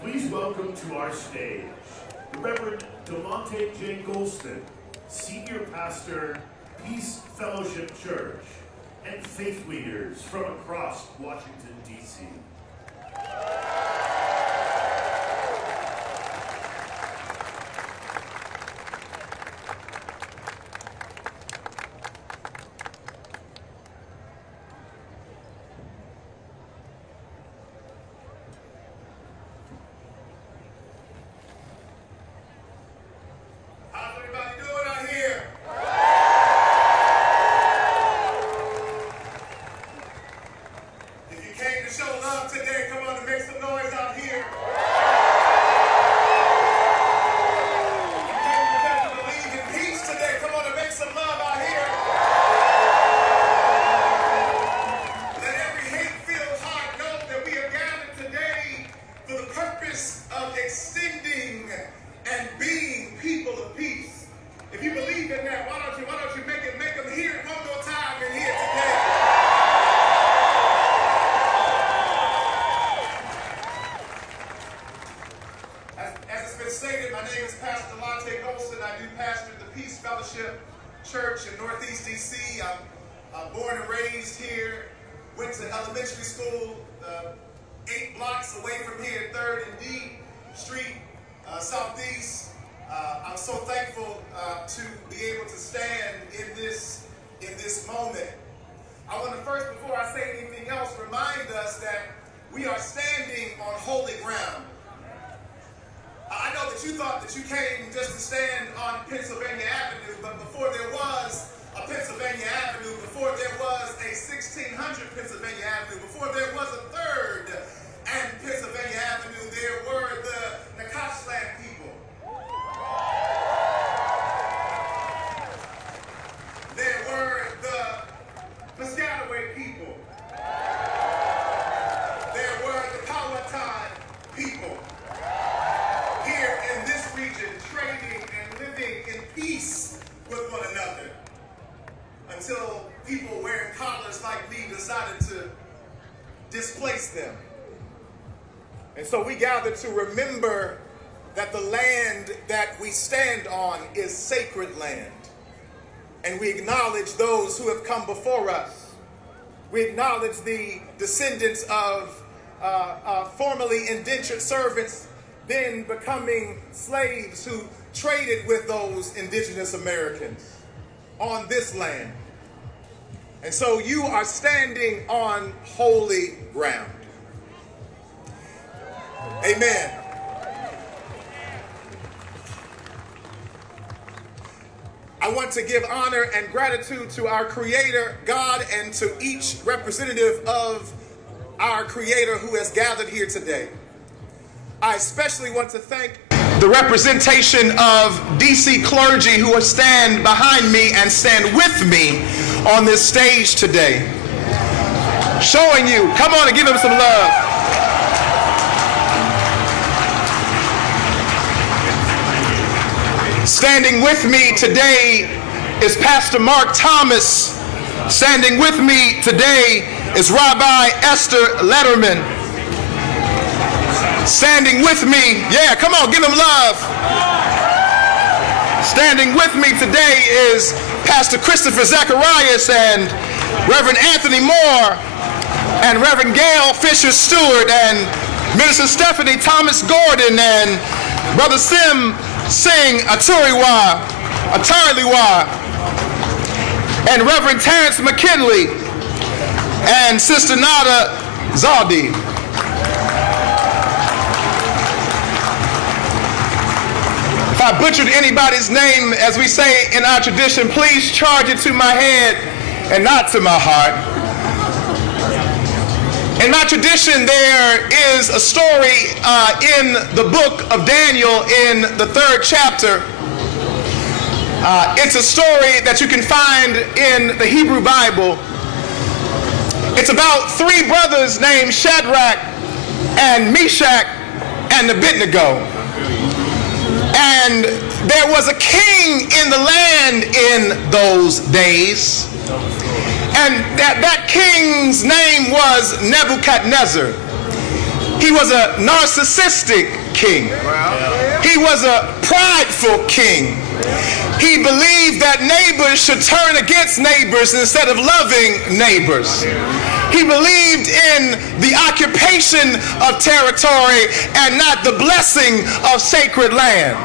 Please welcome to our stage the Reverend DeMonte J. Goldston, Senior Pastor, Peace Fellowship Church, and faith leaders from across Washington, D.C. Church in Northeast DC. I'm born and raised here, went to elementary school 8 blocks away from here, 3rd and D Street, Southeast. I'm so thankful to be able to stand in this moment. I want to first, before I say anything else, remind us that we are standing on holy ground. I know that you thought that you came just to stand on Pennsylvania Avenue, but before there was a Pennsylvania Avenue, before there was a 1600 Pennsylvania Avenue, before there was a 3rd and Pennsylvania Avenue, there were the Nacotchland people. There were the Piscataway people. There were the Powhatan people. Here in this region, trading and living in peace with one another, until people wearing collars like me decided to displace them. And so we gather to remember that the land that we stand on is sacred land. And we acknowledge those who have come before us. We acknowledge the descendants of formerly indentured servants, then becoming slaves who traded with those indigenous Americans on this land. And so you are standing on holy ground. Amen. I want to give honor and gratitude to our Creator, God, and to each representative of our Creator who has gathered here today. I especially want to thank the representation of DC clergy who stand behind me and stand with me on this stage today. Showing you, come on and give them some love. Standing with me today is Pastor Mark Thomas. Standing with me today is Rabbi Esther Letterman. Standing with me, yeah, come on, give them love. Standing with me today is Pastor Christopher Zacharias and Reverend Anthony Moore and Reverend Gail Fisher Stewart and Minister Stephanie Thomas Gordon and Brother Sim Singh Aturiwa, and Reverend Terrence McKinley and Sister Nada Zaldi. If I butchered anybody's name, as we say in our tradition, please charge it to my head and not to my heart. In my tradition, there is a story in the book of Daniel in the 3rd chapter. It's a story that you can find in the Hebrew Bible. It's about 3 brothers named Shadrach and Meshach and Abednego. And there was a king in the land in those days. And that king's name was Nebuchadnezzar. He was a narcissistic king. He was a prideful king. He believed that neighbors should turn against neighbors instead of loving neighbors. He believed in the occupation of territory and not the blessing of sacred land.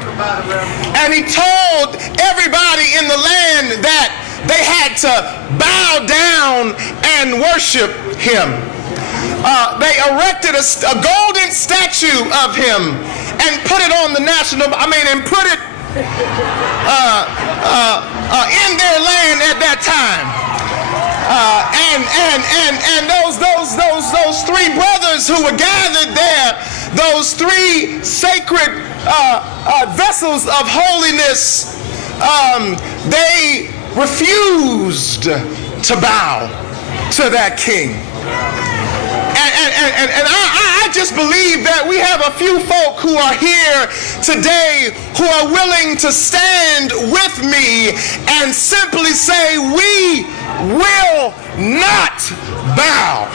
And he told everybody in the land that they had to bow down and worship him. They erected a golden statue of him and put it on the and put it in their land at that time. And those three brothers who were gathered there, those three sacred vessels of holiness, they refused to bow to that king. And I just believe that we have a few folk who are here today who are willing to stand with me and simply say, we will not bow.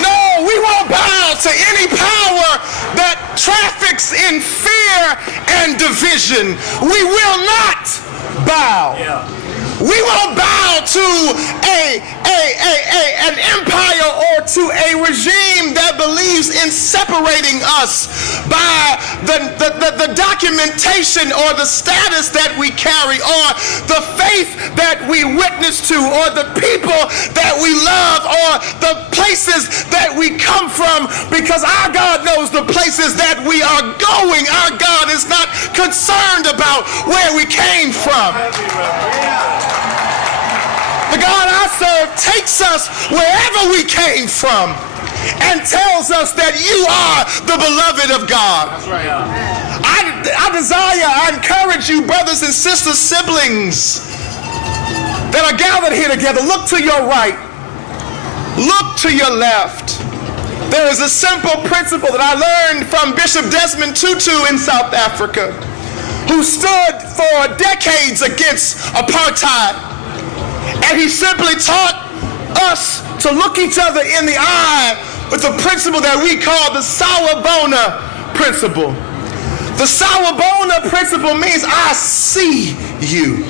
No, we won't bow to any power that traffics in fear and division. We will not bow. We won't bow to an empire or to a regime that believes in separating us by the documentation or the status that we carry or the faith that we witness to or the people that we love or the places that we come from, because our God knows the places that we are going. Our God is not concerned about where we came from. The God I serve takes us wherever we came from and tells us that you are the beloved of God. That's right. I encourage you, brothers and sisters, siblings that are gathered here together, look to your right, look to your left. There is a simple principle that I learned from Bishop Desmond Tutu in South Africa, who stood for decades against apartheid. And he simply taught us to look each other in the eye with a principle that we call the Sawubona principle. The Sawubona principle means I see you.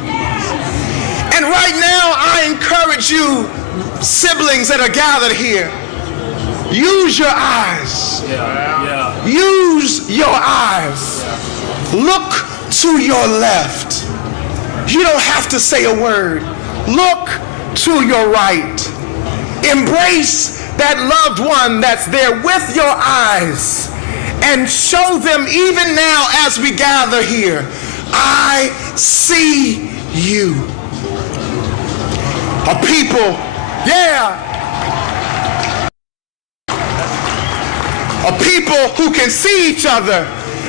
And right now I encourage you, siblings that are gathered here, use your eyes. Use your eyes. Look to your left. You don't have to say a word. Look to your right. Embrace that loved one that's there with your eyes and show them even now as we gather here, I see you. A people, a people who can see each other,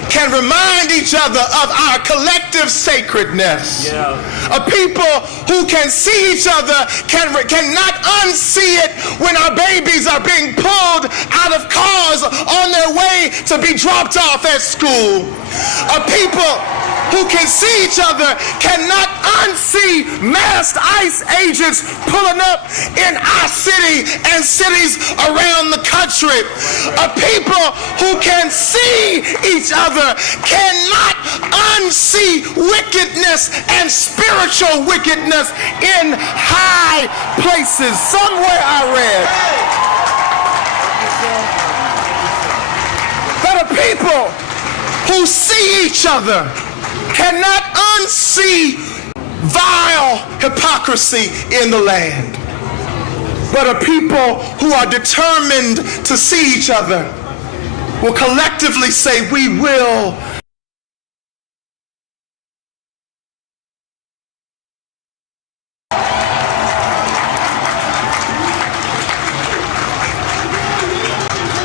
can remind each other of our collective sacredness. A people who can see each other cannot unsee it when our babies are being pulled out of cars on their way to be dropped off at school. A people who can see each other cannot unsee masked ICE agents pulling up in our city and cities around the country. A people who can see each other cannot unsee wickedness and spiritual wickedness in high places. Somewhere I read that a people who see each other cannot unsee vile hypocrisy in the land. But a people who are determined to see each other will collectively say, we will.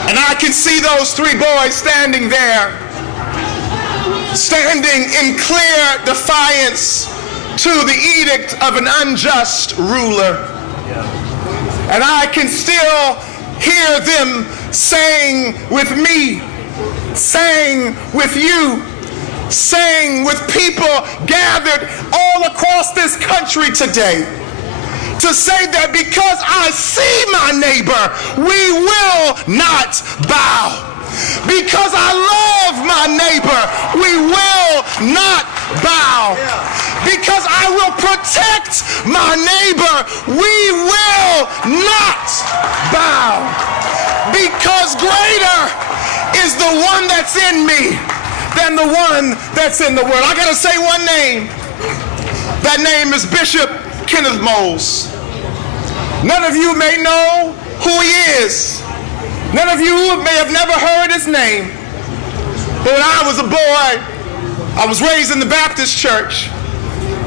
And I can see those three boys standing there, standing in clear defiance to the edict of an unjust ruler. And I can still hear them saying with me, saying with you, saying with people gathered all across this country today, to say that because I see my neighbor, we will not bow. Because I love my neighbor, we will not bow. Because I will protect my neighbor, we will not bow. Because greater is the one that's in me than the one that's in the world. I gotta say one name. That name is Bishop Kenneth Moles. None of you may know who he is. None of you may have never heard his name. But when I was a boy, I was raised in the Baptist church.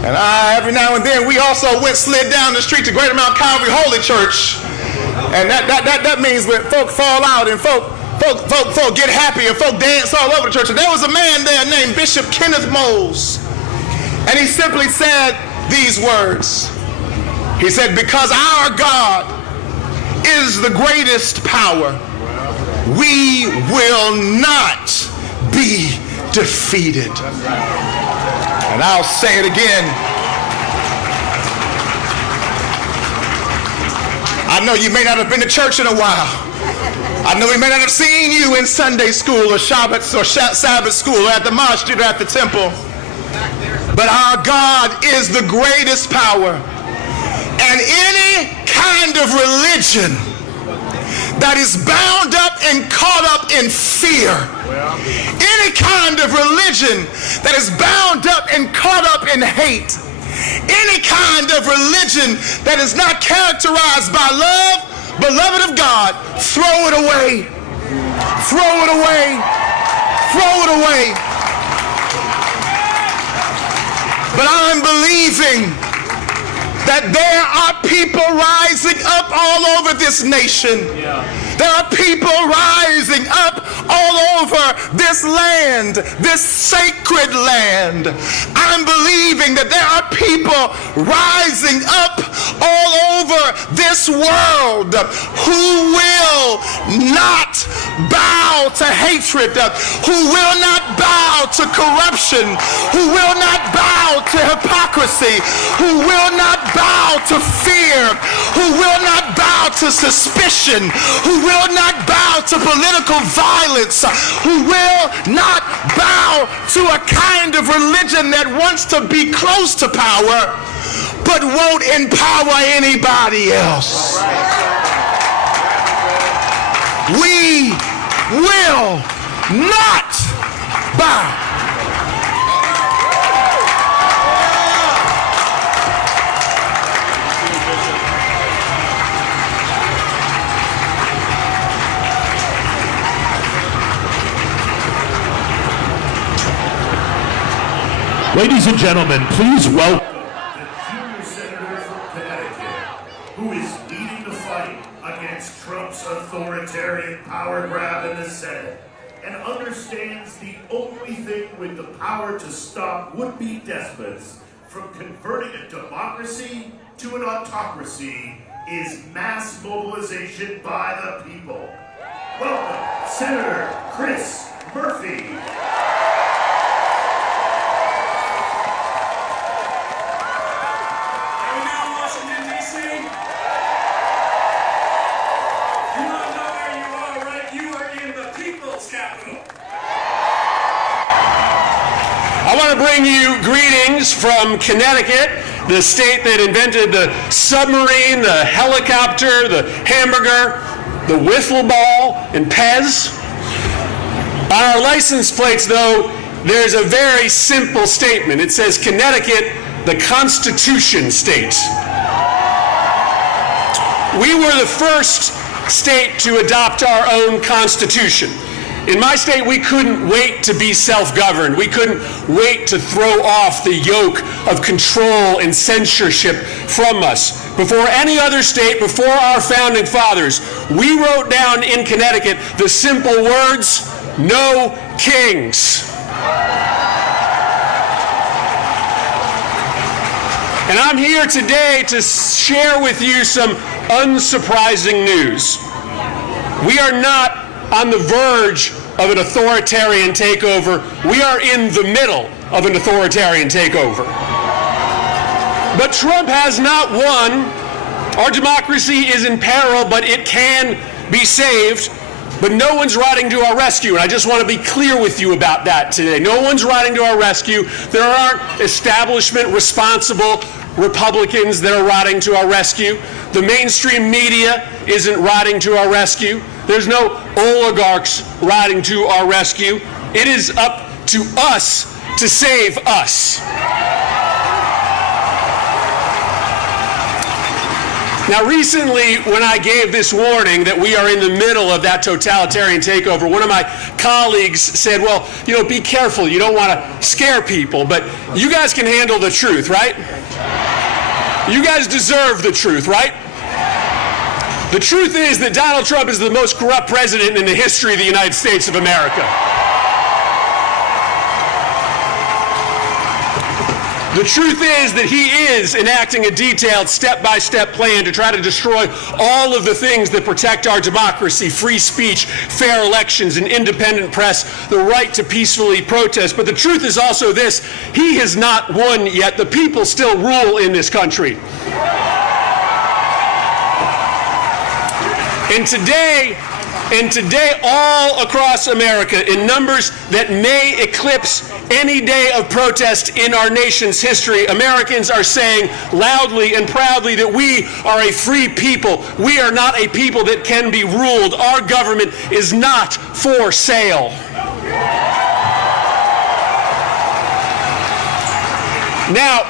And every now and then we also slid down the street to Greater Mount Calvary Holy Church. And that means when folk fall out and folk get happy and folk dance all over the church. And there was a man there named Bishop Kenneth Moles. And he simply said these words. He said, because our God is the greatest power, we will not be defeated. And I'll say it again. I know you may not have been to church in a while. I know we may not have seen you in Sunday school or Sabbath school or at the masjid or at the temple. But our God is the greatest power. And any kind of religion that is bound up and caught up in fear, any kind of religion that is bound up and caught up in hate, any kind of religion that is not characterized by love, beloved of God, throw it away. Throw it away. Throw it away. But I'm believing that there are people rising up all over this nation. There are people rising up all over this land, this sacred land. I'm believing that there are people rising up all over this world who will not bow to hatred, who will not bow to corruption, who will not bow to hypocrisy, who will not bow to fear, who will not bow to suspicion, who will not bow to political violence, who will not bow to a kind of religion that wants to be close to power but won't empower anybody else. We will not bow. Ladies and gentlemen, please welcome the junior senator from Connecticut, who is leading the fight against Trump's authoritarian power grab in the Senate, and understands the only thing with the power to stop would-be despots from converting a democracy to an autocracy is mass mobilization by the people. Welcome, Senator Chris Murphy. I want to bring you greetings from Connecticut, the state that invented the submarine, the helicopter, the hamburger, the wiffle ball, and Pez. On our license plates, though, there's a very simple statement. It says, Connecticut, the Constitution State. We were the first state to adopt our own constitution. In my state, we couldn't wait to be self-governed. We couldn't wait to throw off the yoke of control and censorship from us. Before any other state, before our founding fathers, we wrote down in Connecticut the simple words, no kings. And I'm here today to share with you some unsurprising news. We are not on the verge of an authoritarian takeover. We are in the middle of an authoritarian takeover. But Trump has not won. Our democracy is in peril, but it can be saved. But no one's riding to our rescue, and I just want to be clear with you about that today. No one's riding to our rescue. There aren't establishment responsible Republicans that are riding to our rescue. The mainstream media isn't riding to our rescue. There's no oligarchs riding to our rescue. It is up to us to save us. Now, recently, when I gave this warning that we are in the middle of that totalitarian takeover, one of my colleagues said, well, be careful. You don't want to scare people, but you guys can handle the truth, right? You guys deserve the truth, right? The truth is that Donald Trump is the most corrupt president in the history of the United States of America. The truth is that he is enacting a detailed step-by-step plan to try to destroy all of the things that protect our democracy: free speech, fair elections, an independent press, the right to peacefully protest. But the truth is also this: he has not won yet. The people still rule in this country. And today, all across America, in numbers that may eclipse any day of protest in our nation's history, Americans are saying loudly and proudly that we are a free people. We are not a people that can be ruled. Our government is not for sale. Now,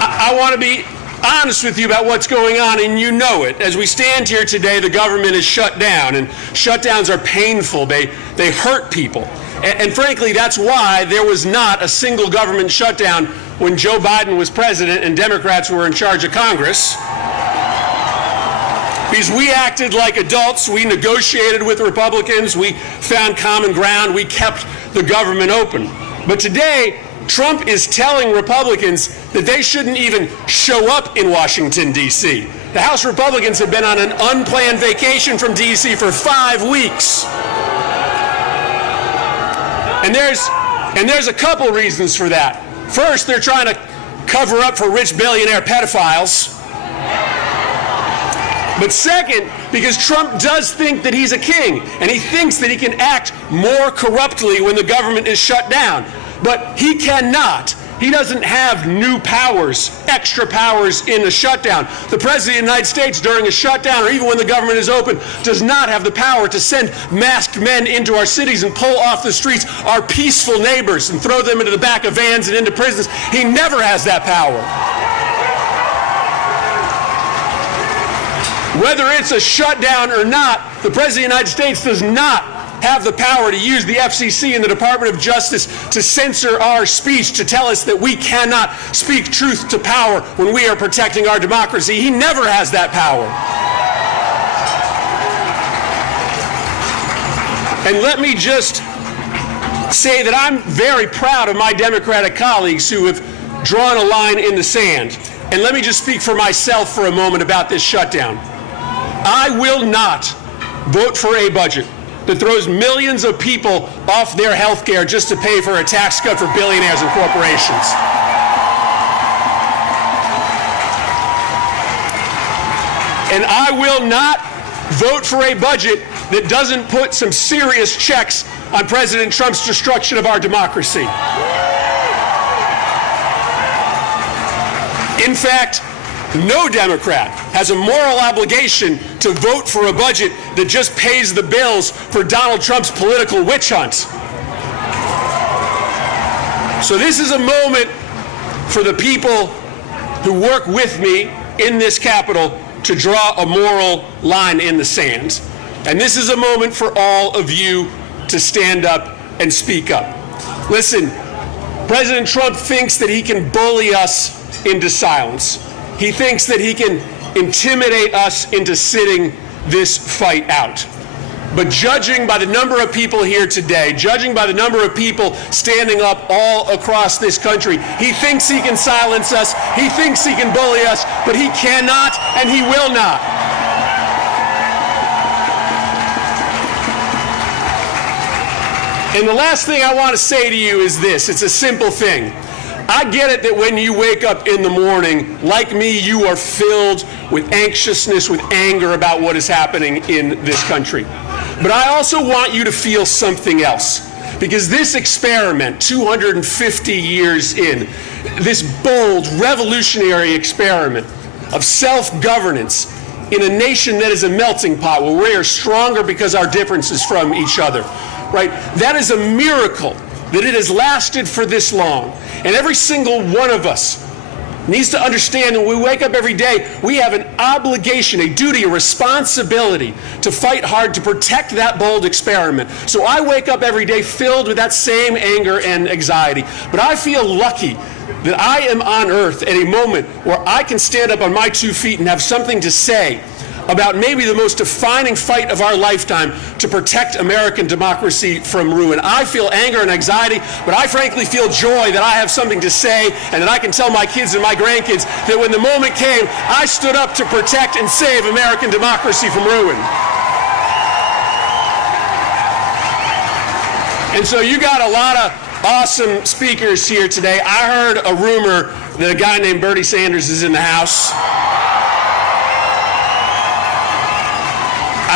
I want to be honest with you about what's going on, and you know it. As we stand here today, the government is shut down, and shutdowns are painful. They hurt people. And frankly, that's why there was not a single government shutdown when Joe Biden was president and Democrats were in charge of Congress. Because we acted like adults. We negotiated with Republicans. We found common ground. We kept the government open. But today, Trump is telling Republicans that they shouldn't even show up in Washington, D.C. The House Republicans have been on an unplanned vacation from D.C. for 5 weeks. And there's a couple reasons for that. First, they're trying to cover up for rich billionaire pedophiles. But second, because Trump does think that he's a king, and he thinks that he can act more corruptly when the government is shut down. But he cannot. He doesn't have new powers, extra powers in a shutdown. The President of the United States, during a shutdown, or even when the government is open, does not have the power to send masked men into our cities and pull off the streets our peaceful neighbors and throw them into the back of vans and into prisons. He never has that power. Whether it's a shutdown or not, the President of the United States does not have the power to use the FCC and the Department of Justice to censor our speech, to tell us that we cannot speak truth to power when we are protecting our democracy. He never has that power. And let me just say that I'm very proud of my Democratic colleagues who have drawn a line in the sand. And let me just speak for myself for a moment about this shutdown. I will not vote for a budget that throws millions of people off their health care just to pay for a tax cut for billionaires and corporations. And I will not vote for a budget that doesn't put some serious checks on President Trump's destruction of our democracy. In fact, no Democrat has a moral obligation to vote for a budget that just pays the bills for Donald Trump's political witch hunt. So this is a moment for the people who work with me in this Capitol to draw a moral line in the sand. And this is a moment for all of you to stand up and speak up. Listen, President Trump thinks that he can bully us into silence. He thinks that he can intimidate us into sitting this fight out. But judging by the number of people here today, judging by the number of people standing up all across this country, he thinks he can silence us, he thinks he can bully us, but he cannot and he will not. And the last thing I want to say to you is this. It's a simple thing. I get it that when you wake up in the morning, like me, you are filled with anxiousness, with anger about what is happening in this country. But I also want you to feel something else. Because this experiment, 250 years in, this bold, revolutionary experiment of self-governance in a nation that is a melting pot, where we are stronger because our differences from each other, right? That is a miracle that it has lasted for this long. And every single one of us needs to understand that when we wake up every day, we have an obligation, a duty, a responsibility to fight hard to protect that bold experiment. So I wake up every day filled with that same anger and anxiety. But I feel lucky that I am on earth at a moment where I can stand up on my 2 feet and have something to say about maybe the most defining fight of our lifetime to protect American democracy from ruin. I feel anger and anxiety, but I frankly feel joy that I have something to say and that I can tell my kids and my grandkids that when the moment came, I stood up to protect and save American democracy from ruin. And so you got a lot of awesome speakers here today. I heard a rumor that a guy named Bernie Sanders is in the house.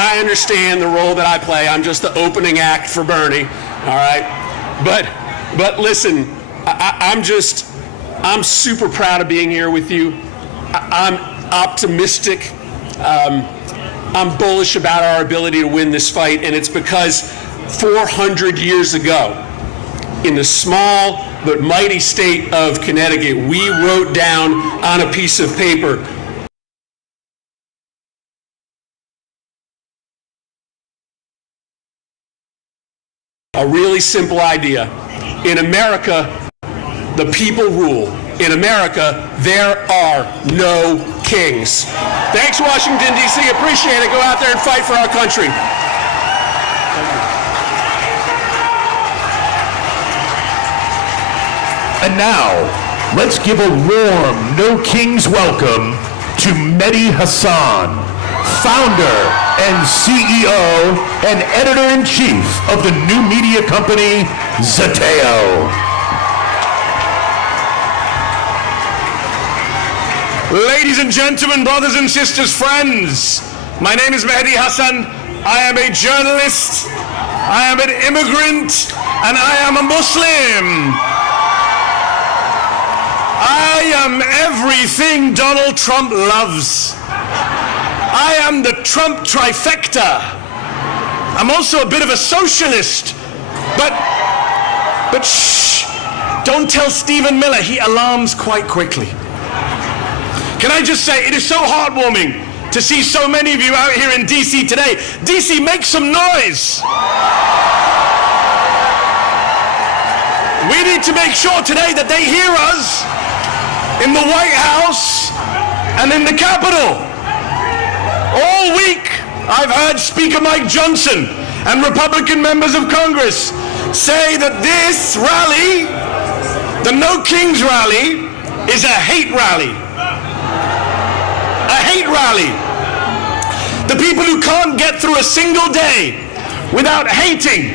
I understand the role that I play. I'm just the opening act for Bernie, all right? But listen, I'm super proud of being here with you. I'm optimistic. I'm bullish about our ability to win this fight, and it's because 400 years ago, in the small but mighty state of Connecticut, we wrote down on a piece of paper a really simple idea. In America, the people rule. In America, there are no kings. Thanks, Washington, D.C. Appreciate it. Go out there and fight for our country. And now, let's give a warm No Kings welcome to Mehdi Hassan, founder and CEO and editor-in-chief of the new media company, Zateo. Ladies and gentlemen, brothers and sisters, friends, my name is Mehdi Hassan. I am a journalist, I am an immigrant, and I am a Muslim. I am everything Donald Trump loves. I am the Trump trifecta. I'm also a bit of a socialist, but shh, don't tell Stephen Miller, he alarms quite quickly. Can I just say, it is so heartwarming to see so many of you out here in DC today. DC, make some noise. We need to make sure today that they hear us in the White House and in the Capitol. All week, I've heard Speaker Mike Johnson and Republican members of Congress say that this rally, the No Kings rally, is a hate rally. A hate rally. The people who can't get through a single day without hating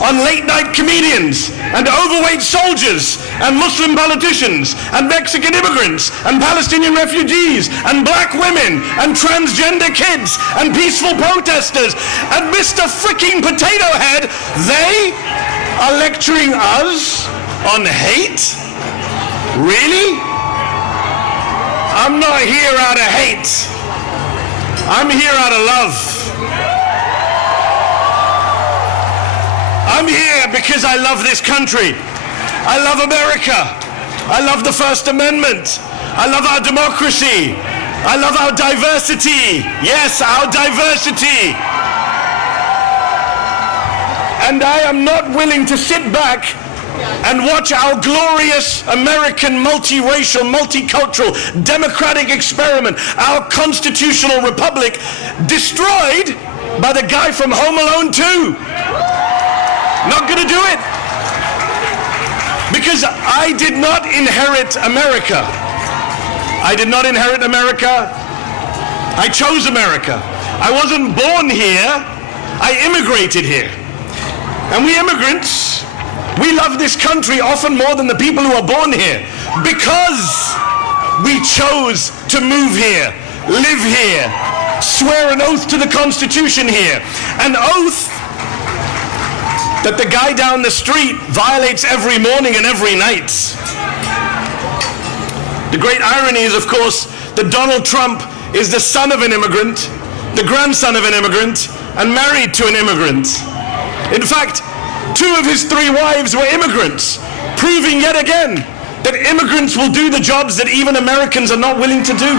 on late-night comedians and overweight soldiers and Muslim politicians and Mexican immigrants and Palestinian refugees and black women and transgender kids and peaceful protesters and Mr. Fricking Potato Head, they are lecturing us on hate? Really? I'm not here out of hate. I'm here out of love. I'm here because I love this country. I love America. I love the First Amendment. I love our democracy. I love our diversity. Yes, our diversity. And I am not willing to sit back and watch our glorious American multiracial, multicultural, democratic experiment, our constitutional republic, destroyed by the guy from Home Alone 2. Not gonna do it. Because I did not inherit America. I did not inherit America. I chose America. I wasn't born here. I immigrated here. And we immigrants, we love this country often more than the people who are born here, because we chose to move here, live here, swear an oath to the Constitution here, an oath that the guy down the street violates every morning and every night. The great irony is, of course, that Donald Trump is the son of an immigrant, the grandson of an immigrant, and married to an immigrant. In fact, 2 of his 3 wives were immigrants, proving yet again that immigrants will do the jobs that even Americans are not willing to do.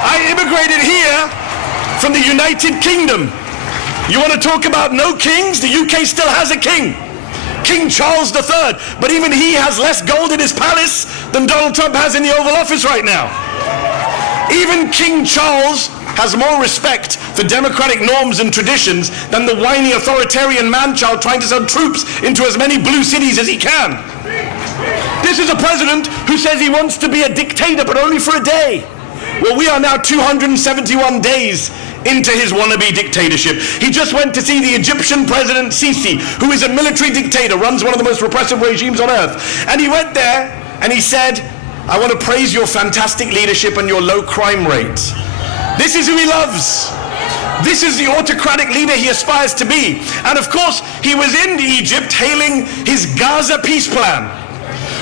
I immigrated here from the United Kingdom. You want to talk about no kings? The UK still has a king, King Charles III, but even he has less gold in his palace than Donald Trump has in the Oval Office right now. Even King Charles has more respect for democratic norms and traditions than the whiny authoritarian man-child trying to send troops into as many blue cities as he can. This is a president who says he wants to be a dictator, but only for a day. Well, we are now 271 days into his wannabe dictatorship. He just went to see the Egyptian president Sisi, who is a military dictator, runs one of the most repressive regimes on earth. And he went there and he said, I want to praise your fantastic leadership and your low crime rate. This is who he loves. This is the autocratic leader he aspires to be. And of course, he was in Egypt hailing his Gaza peace plan,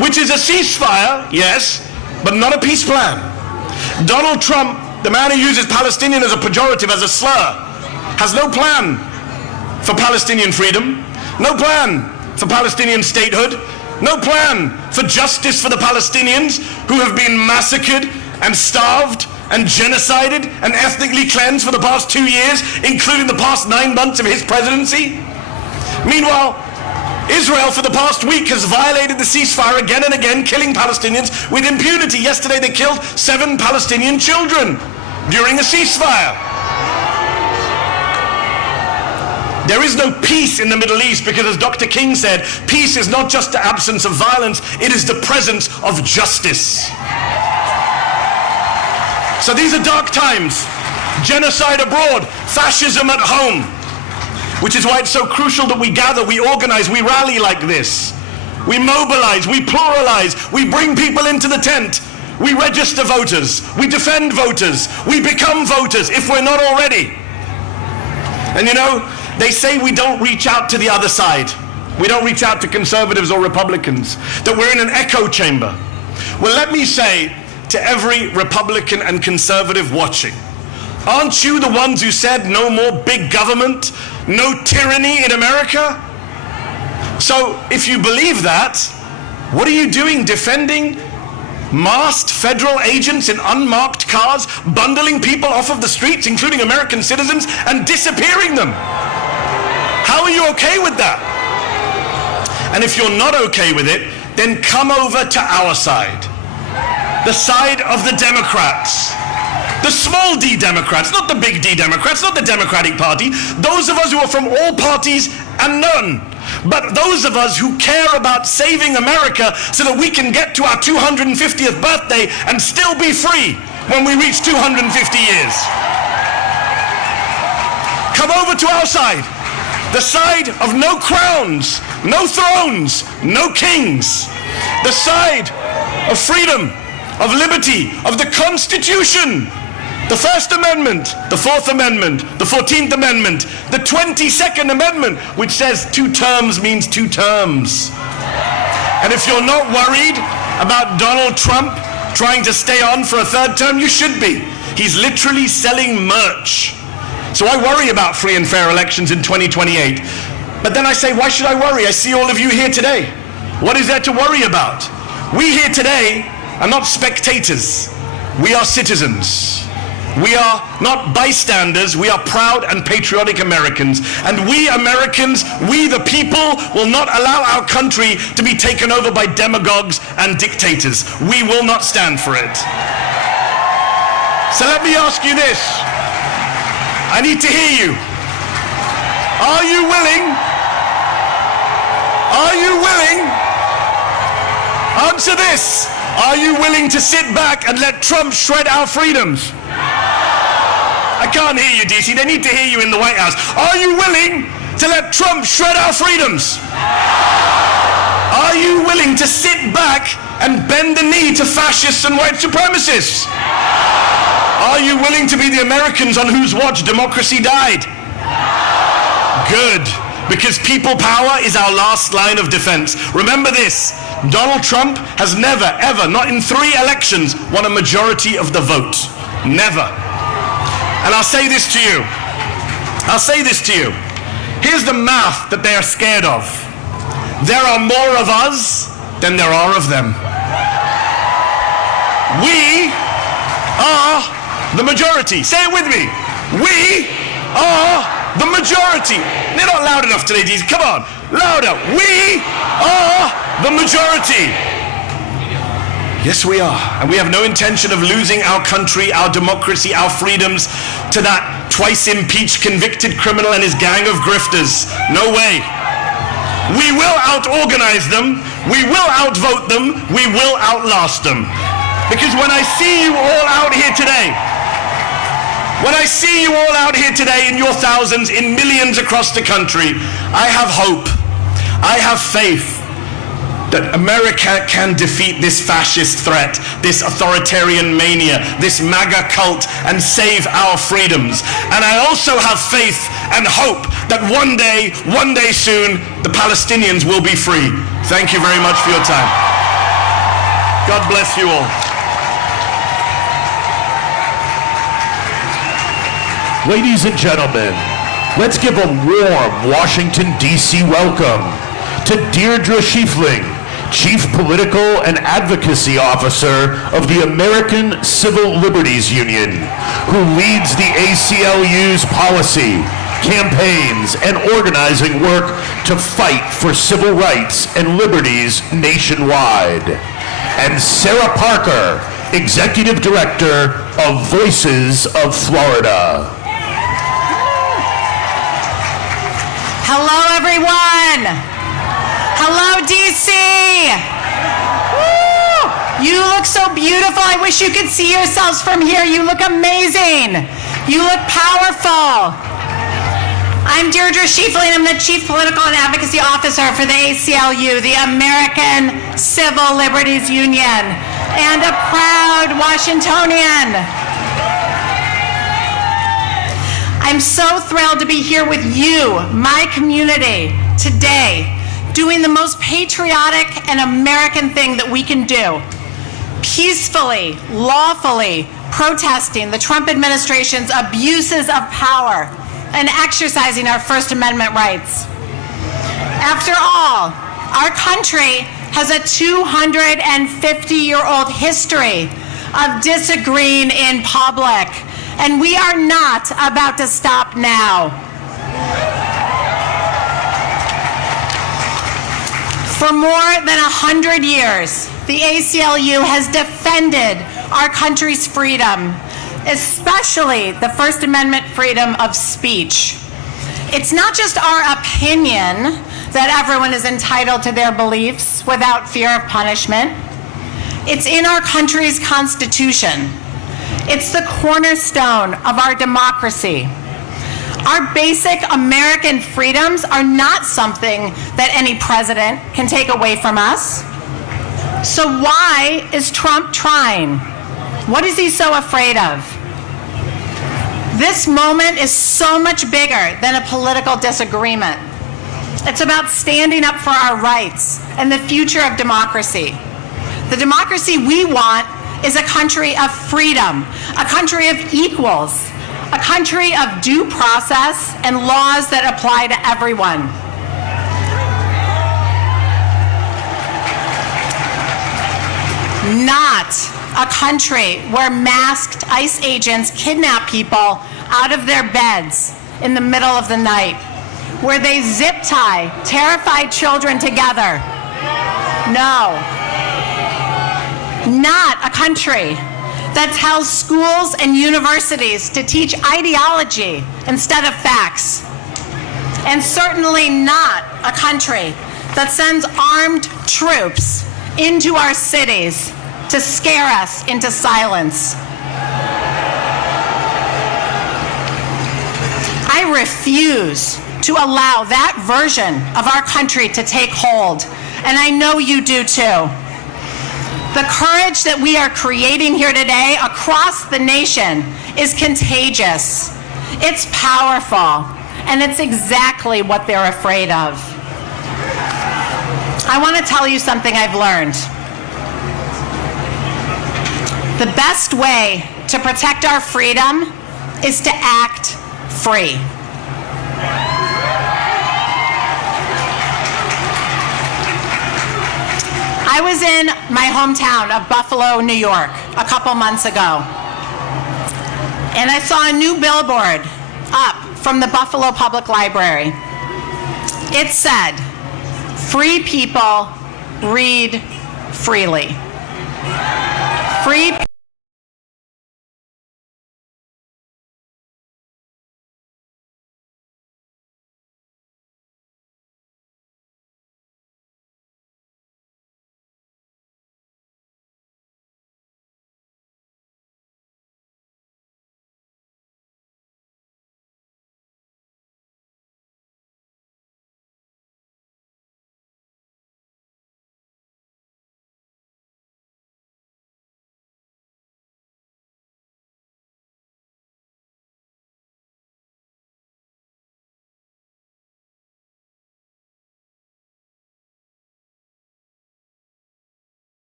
which is a ceasefire, yes, but not a peace plan. Donald Trump, the man who uses Palestinian as a pejorative, as a slur, has no plan for Palestinian freedom, no plan for Palestinian statehood, no plan for justice for the Palestinians who have been massacred and starved and genocided and ethnically cleansed for the past 2 years, including the past 9 months of his presidency. Meanwhile, Israel for the past week has violated the ceasefire again and again, killing Palestinians with impunity. Yesterday they killed 7 Palestinian children during a ceasefire. There is no peace in the Middle East because, as Dr. King said, peace is not just the absence of violence, it is the presence of justice. So these are dark times. Genocide abroad, fascism at home. Which is why it's so crucial that we gather, we organize, we rally like this. We mobilize, we pluralize, we bring people into the tent. We register voters, we defend voters, we become voters if we're not already. And you know, they say we don't reach out to the other side. We don't reach out to conservatives or Republicans, that we're in an echo chamber. Well, let me say to every Republican and conservative watching, aren't you the ones who said no more big government, no tyranny in America? So if you believe that, what are you doing defending masked federal agents in unmarked cars, bundling people off of the streets, including American citizens, and disappearing them? How are you okay with that? And if you're not okay with it, then come over to our side. The side of the Democrats. The small d Democrats, not the big D Democrats, not the Democratic Party. Those of us who are from all parties and none. But those of us who care about saving America so that we can get to our 250th birthday and still be free when we reach 250 years. Come over to our side. The side of no crowns, no thrones, no kings. The side of freedom, of liberty, of the Constitution. The First Amendment, the Fourth Amendment, the 14th Amendment, the 22nd Amendment, which says 2 terms means 2 terms. And if you're not worried about Donald Trump trying to stay on for a 3rd term, you should be. He's literally selling merch. So I worry about free and fair elections in 2028. But then I say, why should I worry? I see all of you here today. What is there to worry about? We here today are not spectators. We are citizens. We are not bystanders, we are proud and patriotic Americans. And we Americans, we the people, will not allow our country to be taken over by demagogues and dictators. We will not stand for it. So let me ask you this. I need to hear you. Are you willing? Are you willing? Answer this. Are you willing to sit back and let Trump shred our freedoms? I can't hear you, DC. They need to hear you in the White House. Are you willing to let Trump shred our freedoms? Are you willing to sit back and bend the knee to fascists and white supremacists? Are you willing to be the Americans on whose watch democracy died? Good, because people power is our last line of defense. Remember this, Donald Trump has never, ever, not in 3 elections, won a majority of the vote. Never. And I'll say this to you. Here's the math that they are scared of. There are more of us than there are of them. We are the majority. Say it with me. We are the majority. They're not loud enough today, Jesus. Come on, louder. We are the majority. Yes, we are. And we have no intention of losing our country, our democracy, our freedoms to that twice impeached convicted criminal and his gang of grifters. No way. We will out-organize them. We will outvote them. We will outlast them. Because when I see you all out here today, in your thousands, in millions across the country, I have hope. I have faith that America can defeat this fascist threat, this authoritarian mania, this MAGA cult, and save our freedoms. And I also have faith and hope that one day soon, the Palestinians will be free. Thank you very much for your time. God bless you all. Ladies and gentlemen, let's give a warm Washington, D.C. welcome to Deirdre Schiefling, Chief Political and Advocacy Officer of the American Civil Liberties Union, who leads the ACLU's policy, campaigns, and organizing work to fight for civil rights and liberties nationwide. And Sarah Parker, Executive Director of Voices of Florida. Hello, everyone. Hello, DC. Woo! You look so beautiful. I wish you could see yourselves from here. You look amazing. You look powerful. I'm Deirdre Schiefling. I'm the Chief Political and Advocacy Officer for the ACLU, the American Civil Liberties Union, and a proud Washingtonian. I'm so thrilled to be here with you, my community, today, doing the most patriotic and American thing that we can do. Peacefully, lawfully protesting the Trump administration's abuses of power and exercising our First Amendment rights. After all, our country has a 250-year-old history of disagreeing in public, and we are not about to stop now. For more than 100 years, the ACLU has defended our country's freedom, especially the First Amendment freedom of speech. It's not just our opinion that everyone is entitled to their beliefs without fear of punishment. It's in our country's Constitution. It's the cornerstone of our democracy. Our basic American freedoms are not something that any president can take away from us. So why is Trump trying? What is he so afraid of? This moment is so much bigger than a political disagreement. It's about standing up for our rights and the future of democracy. The democracy we want is a country of freedom, a country of equals, a country of due process and laws that apply to everyone. Not a country where masked ICE agents kidnap people out of their beds in the middle of the night, where they zip tie terrified children together. No. Not a country that tells schools and universities to teach ideology instead of facts. And certainly not a country that sends armed troops into our cities to scare us into silence. I refuse to allow that version of our country to take hold, and I know you do too. The courage that we are creating here today across the nation is contagious. It's powerful, and it's exactly what they're afraid of. I want to tell you something I've learned. The best way to protect our freedom is to act free. I was in my hometown of Buffalo, New York, a couple months ago, and I saw a new billboard up from the Buffalo Public Library. It said, "Free people read freely." Free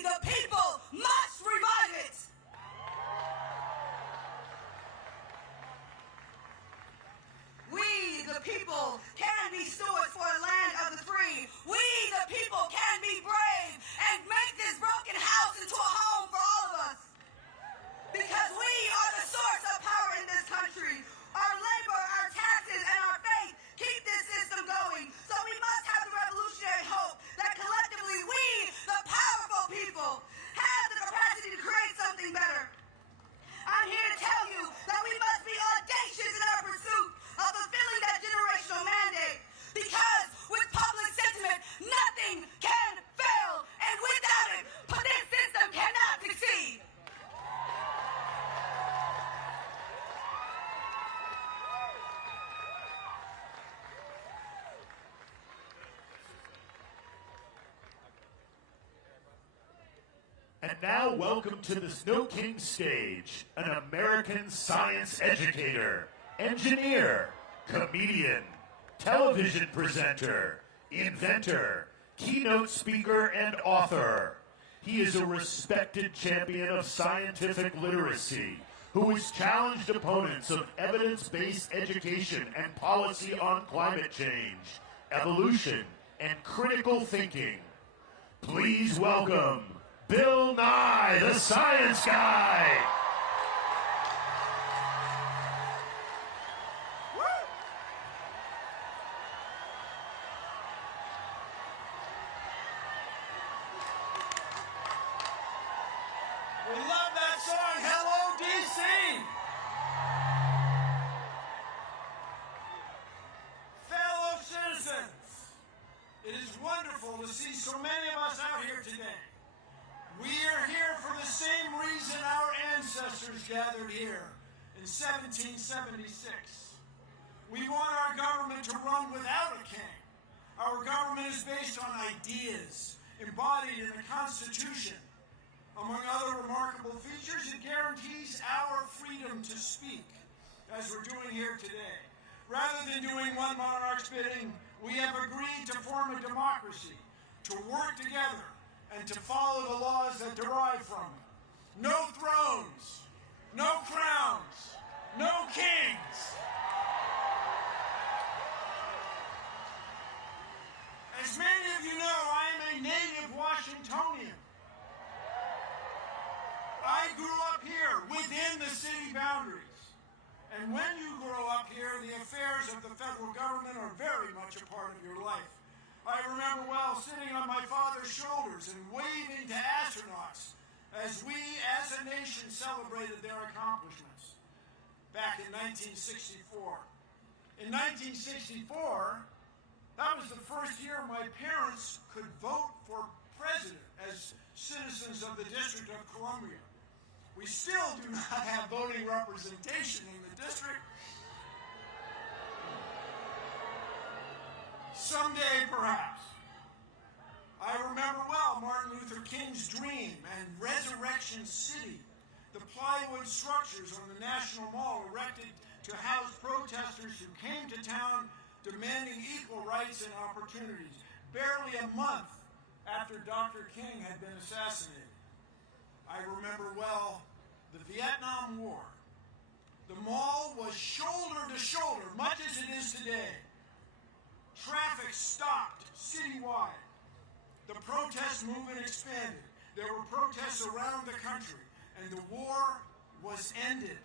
We, the people, must revive it. We, the people, can be stewards for a land of the free. We, the people, can be brave and make this broken house into a home for all of us. Because we are the source of power in this country. Our labor, our taxes, and our faith keep this system going. So we must have the revolutionary hope that collectively we, the powerful people, have the capacity to create something better. I'm here to tell you that we must be audacious in our pursuit of fulfilling that generational mandate. Because with public sentiment, nothing can fail. And without it, this system cannot succeed. And now welcome to the Snow King stage, an American science educator, engineer, comedian, television presenter, inventor, keynote speaker, and author. He is a respected champion of scientific literacy who has challenged opponents of evidence-based education and policy on climate change, evolution, and critical thinking. Please welcome Bill Nye, the Science Guy. We love that song, Hello, DC. Fellow citizens, it is wonderful to see so many of us out here today. We are here for the same reason our ancestors gathered here in 1776. We want our government to run without a king. Our government is based on ideas embodied in the Constitution. Among other remarkable features, it guarantees our freedom to speak, as we're doing here today. Rather than doing one monarch's bidding, we have agreed to form a democracy, to work together, and to follow the laws that derive from it. No thrones, no crowns, no kings. As many of you know, I am a native Washingtonian. I grew up here within the city boundaries. And when you grow up here, the affairs of the federal government are very much a part of your life. I remember well sitting on my father's shoulders and waving to astronauts as we, as a nation, celebrated their accomplishments back in 1964. In 1964, that was the first year my parents could vote for president as citizens of the District of Columbia. We still do not have voting representation in the district. Someday, perhaps. I remember well Martin Luther King's dream and Resurrection City, the plywood structures on the National Mall erected to house protesters who came to town demanding equal rights and opportunities, barely a month after Dr. King had been assassinated. I remember well the Vietnam War. The mall was shoulder to shoulder, much as it is today. Traffic stopped citywide. The protest movement expanded. There were protests around the country, and the war was ended.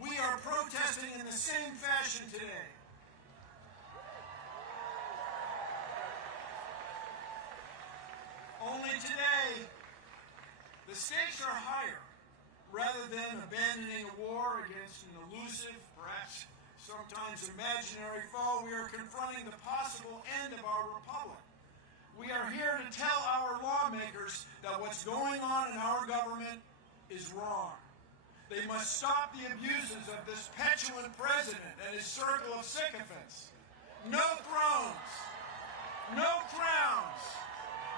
We are protesting in the same fashion today. Only today, the stakes are higher. Rather than abandoning a war against an elusive, perhaps sometimes imaginary foe, we are confronting the possible end of our republic. We are here to tell our lawmakers that what's going on in our government is wrong. They must stop the abuses of this petulant president and his circle of sycophants. No thrones, no crowns,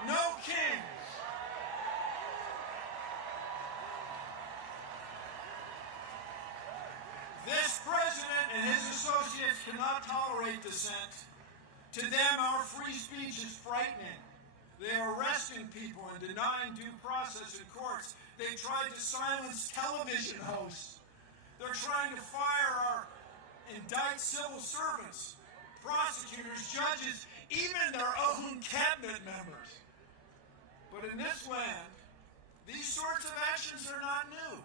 no kings. This president and his associates cannot tolerate dissent. To them, our free speech is frightening. They are arresting people and denying due process in courts. They tried to silence television hosts. They're trying to fire or indict civil servants, prosecutors, judges, even their own cabinet members. But in this land, these sorts of actions are not new.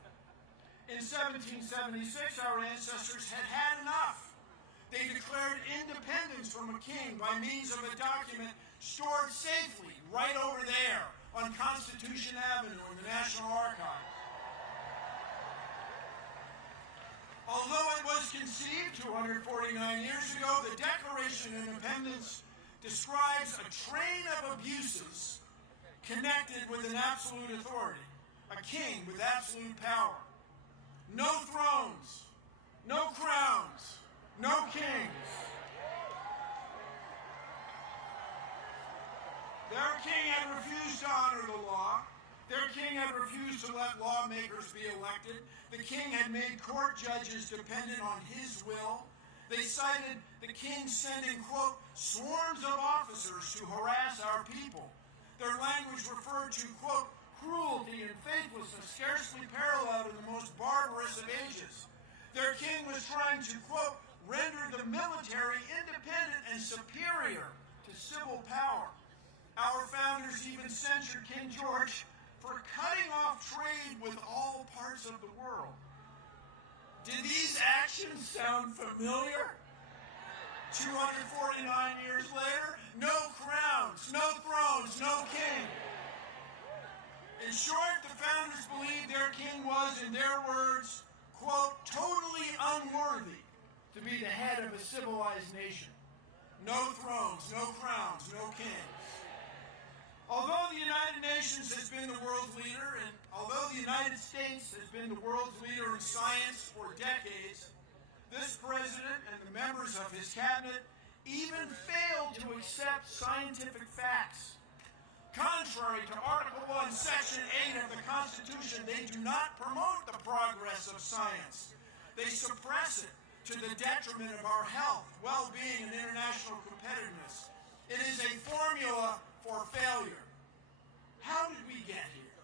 In 1776, our ancestors had had enough. They declared independence from a king by means of a document stored safely right over there on Constitution Avenue in the National Archives. Although it was conceived 249 years ago, the Declaration of Independence describes a train of abuses connected with an absolute authority, a king with absolute power. No thrones, no crowns, no kings. Their king had refused to honor the law. Their king had refused to let lawmakers be elected. The king had made court judges dependent on his will. They cited the king sending, quote, swarms of officers to harass our people. Their language referred to, quote, cruelty and faithlessness scarcely paralleled in the most barbarous of ages. Their king was trying to, quote, render the military independent and superior to civil power. Our founders even censured King George for cutting off trade with all parts of the world. Did these actions sound familiar? 249 years later, no crowns, no thrones, no king. In short, the founders believed their king was, in their words, quote, totally unworthy to be the head of a civilized nation. No thrones, no crowns, no kings. Although the United Nations has been the world's leader, and although the United States has been the world's leader in science for decades, this president and the members of his cabinet even failed to accept scientific facts. Contrary to Article 1, Section 8 of the Constitution, they do not promote the progress of science. They suppress it to the detriment of our health, well-being, and international competitiveness. It is a formula for failure. How did we get here?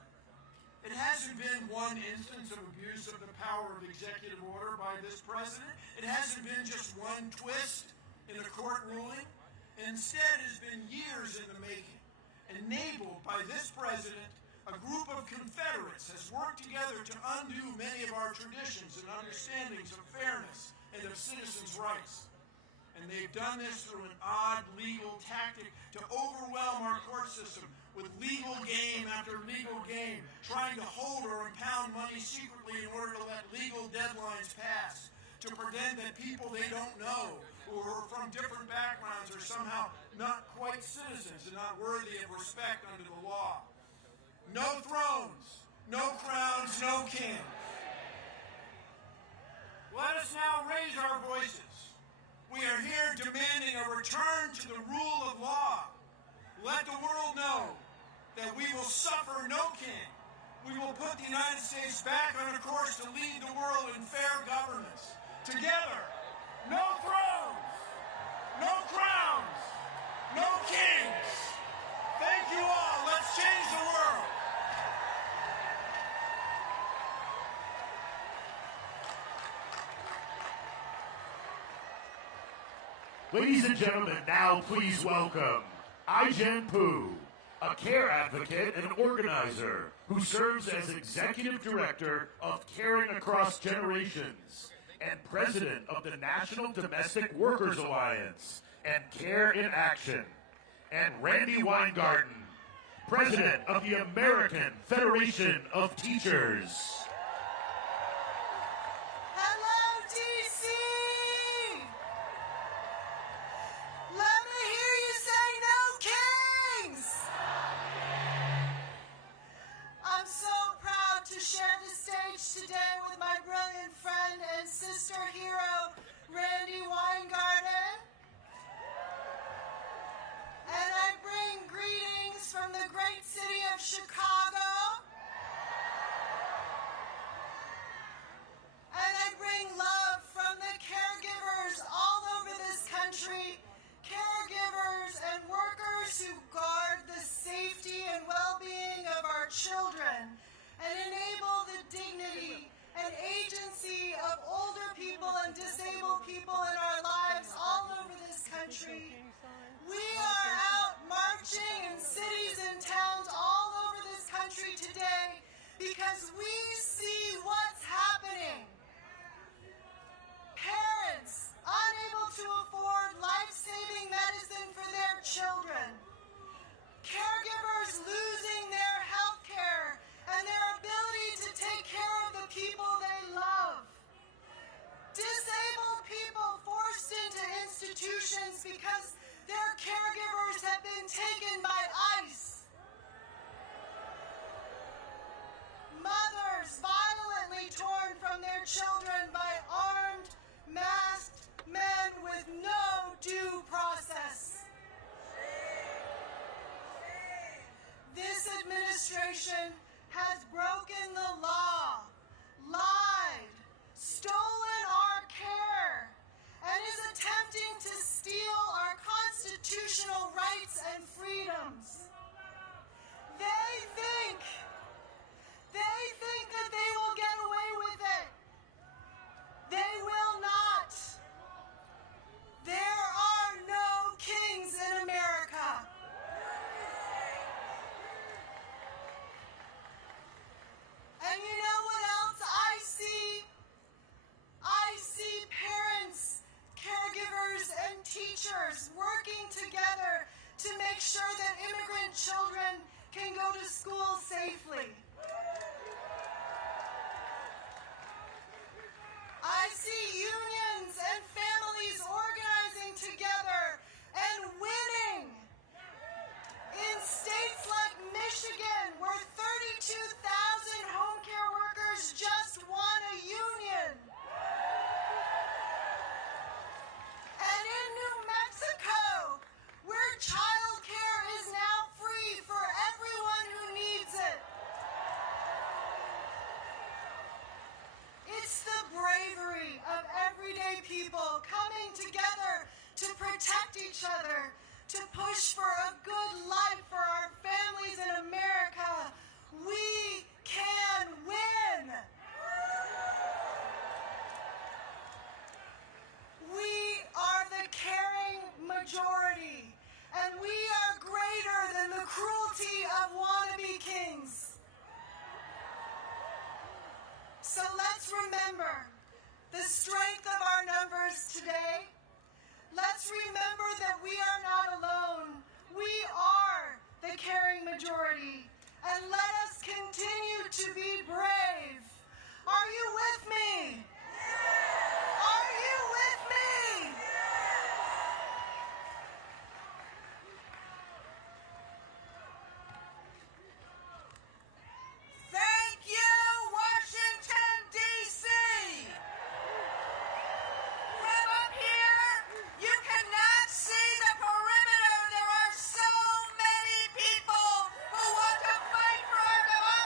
It hasn't been one instance of abuse of the power of executive order by this president. It hasn't been just one twist in a court ruling. Instead, it has been years in the making. Enabled by this president, a group of Confederates has worked together to undo many of our traditions and understandings of fairness and of citizens' rights. And they've done this through an odd legal tactic to overwhelm our court system with legal game after legal game, trying to hold or impound money secretly in order to let legal deadlines pass, to pretend that people they don't know or are from different backgrounds are somehow not quite citizens and not worthy of respect under the law. No thrones, no crowns, no kings. Let us now raise our voices. We are here demanding a return to the rule of law. Let the world know that we will suffer no king. We will put the United States back on a course to lead the world in fair governance. Together, no thrones, no crowns, no kings. Thank you all. Let's change the world. Ladies and gentlemen, now please welcome Ai-jen Poo, a care advocate and organizer who serves as Executive Director of Caring Across Generations and President of the National Domestic Workers Alliance and Care in Action, and Randy Weingarten, President of the American Federation of Teachers. Today with my brilliant friend and sister hero, Randy Weingarten. And I bring greetings from the great city of Chicago. and enable the dignity and agency of older people and disabled people in our lives all over this country. We are out marching in cities and towns all over this country today because we see what's happening. Parents unable to afford life-saving medicine for their children. Caregivers losing their health care and their ability to take care of the people they love. Disabled people forced into institutions because their caregivers have been taken by ICE. Mothers violently torn from their children by armed, masked men with no due process. This administration has broken the law, lied, stolen our care, and is attempting to steal our constitutional rights and freedoms. They think that they will get away with it. They will not. There are no kings in America. And you know what else I see? I see parents, caregivers, and teachers working together to make sure that immigrant children can go to school safely. I see unions and families organizing together and winning. In states like Michigan, where 32,000 home care workers just won a union. And in New Mexico, where child care is now free for everyone who needs it. It's the bravery of everyday people coming together to protect each other, to push for a good life for our families in America. We can win. We are the caring majority, and we are greater than the cruelty of wannabe kings. So let's remember the strength of our numbers today. Let's remember that we are not alone. We are the caring majority. And let us continue to be brave. Are you with me? Are you with me? Thank you, Washington, D.C. From up here, you cannot see the perimeter. There are so many people who want to fight for our democracy.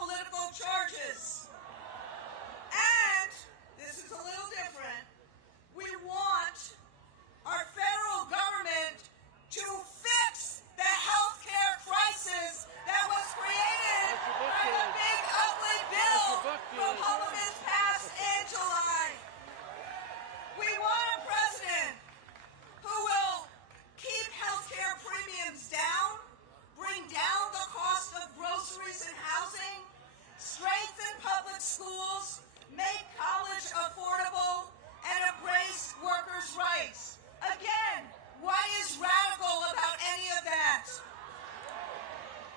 political charges. And, this is a little different, we want our federal government to fix the healthcare crisis that was created by the big ugly bill Republicans passed in July. We want a president who will keep healthcare premiums down, bring down the cost of groceries and housing, strengthen public schools, make college affordable, and embrace workers' rights. Again, what is radical about any of that?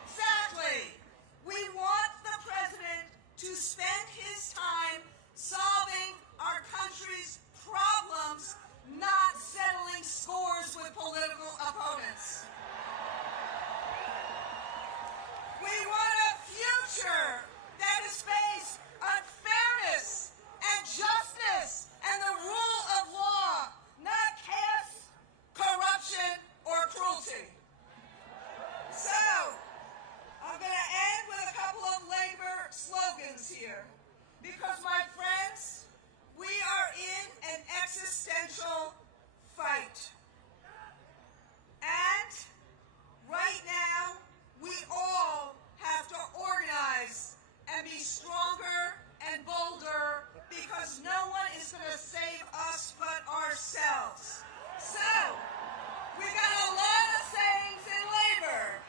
Exactly. We want the president to spend his time solving our country's problems, not settling scores with political opponents. We want a future that is based on fairness and justice and the rule of law, not chaos, corruption, or cruelty. So, I'm going to end with a couple of labor slogans here. Because, my friends, we are in an existential fight. And right now, we all have to organize and be stronger and bolder because no one is going to save us but ourselves. So, we got a lot of sayings in labor,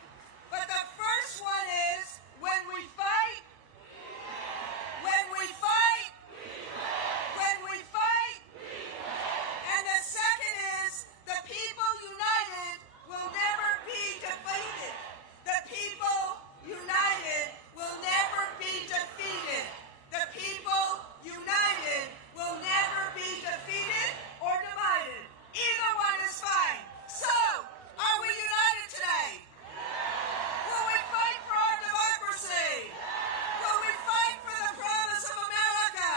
but the first one is, when we fight, when we fight, when we fight, and the second is, the people united will never be defeated. The people united will never be defeated. The people united will never be defeated or divided. Either one is fine. So, are we united today? Will we fight for our democracy? Will we fight for the promise of America?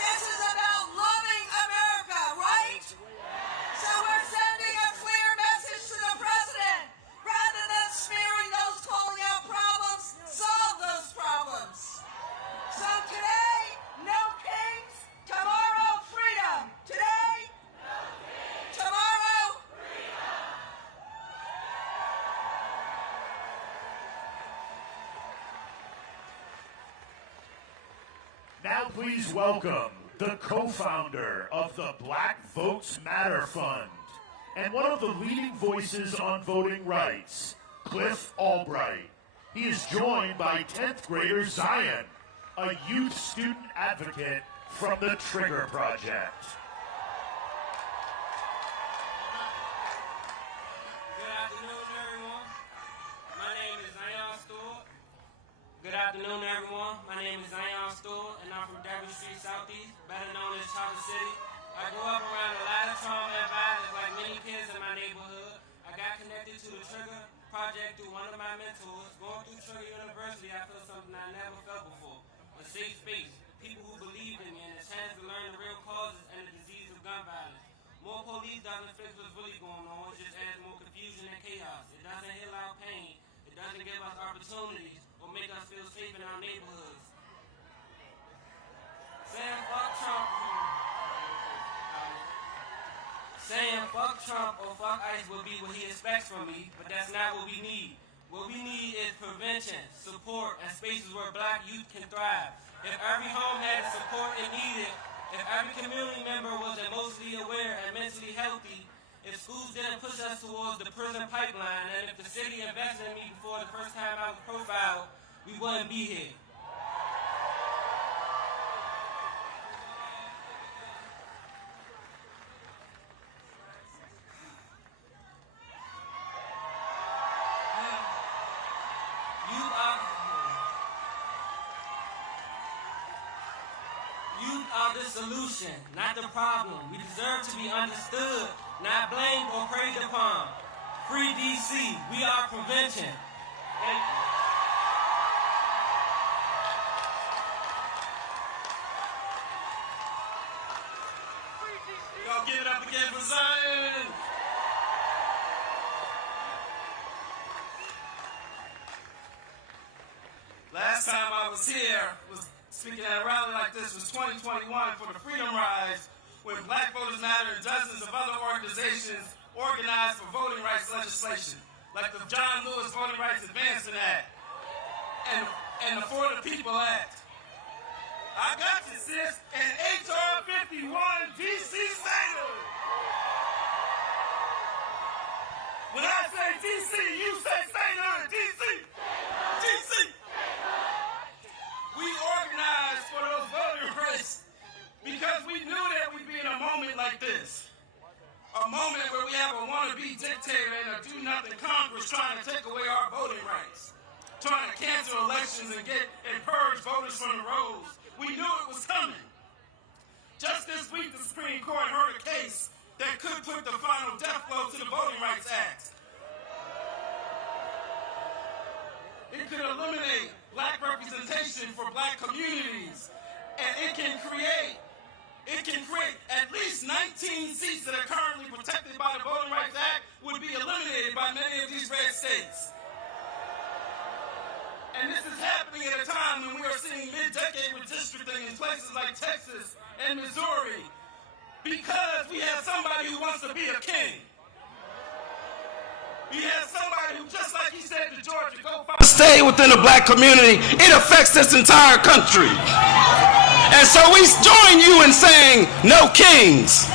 This is about loving America, right? So we're sending a clear message to the president. Rather than smearing those calling out problems, solve those problems. So today, no kings, tomorrow freedom. Today, no kings, tomorrow freedom. Now please welcome the co-founder of the Black Votes Matter Fund and one of the leading voices on voting rights, Cliff Albright. He is joined by 10th grader Zion, a youth student advocate from the Trigger Project. Good afternoon, everyone. My name is Zion Stewart. Good afternoon, everyone. My name is Zion Stewart, and I'm from Devon Street Southeast, better known as Chopper City. I grew up around a lot of trauma and violence like many kids in my neighborhood. I got connected to the Trigger Project through one of my mentors. Going through Trigger University, I felt something I never felt before. A safe space, people who believed in me, and a chance to learn the real causes and the disease of gun violence. More police doesn't fix what's really going on, it just adds more confusion and chaos. It doesn't heal our pain, it doesn't give us opportunities, or make us feel safe in our neighborhoods. Saying fuck Trump, saying fuck Trump or fuck ICE will be what he expects from me, but that's not what we need. What we need is prevention, support, and spaces where black youth can thrive. If every home had the support it needed, if every community member was emotionally aware and mentally healthy, if schools didn't push us towards the prison pipeline, and if the city invested in me before the first time I was profiled, we wouldn't be here. Youth are the solution, not the problem. We deserve to be understood, not blamed or preyed upon. Free DC, we are prevention. Y'all give it up again for Zion. Last time time I was here, was speaking at a rally like this, was 2021 for the Freedom Rise, when Black Voters Matter and dozens of other organizations organized for voting rights legislation, like the John Lewis Voting Rights Advancement Act and the For the People Act. I got you, sis, and H.R. 51 D.C. Standard. When I say D.C., you say Standard. D.C. D.C. We organized for those voting rights because we knew that we'd be in a moment like this. A moment where we have a wannabe dictator and a do-nothing Congress trying to take away our voting rights, trying to cancel elections and purge voters from the rolls. We knew it was coming. Just this week, the Supreme Court heard a case that could put the final death blow to the Voting Rights Act. It could eliminate black representation for black communities, and it can create at least 19 seats that are currently protected by the Voting Rights Act would be eliminated by many of these red states. And this is happening at a time when we are seeing mid-decade redistricting in places like Texas and Missouri because we have somebody who wants to be a king. We have somebody who, just like he said to Georgia, go find stay within the black community. It affects this entire country. And so we join you in saying, no kings.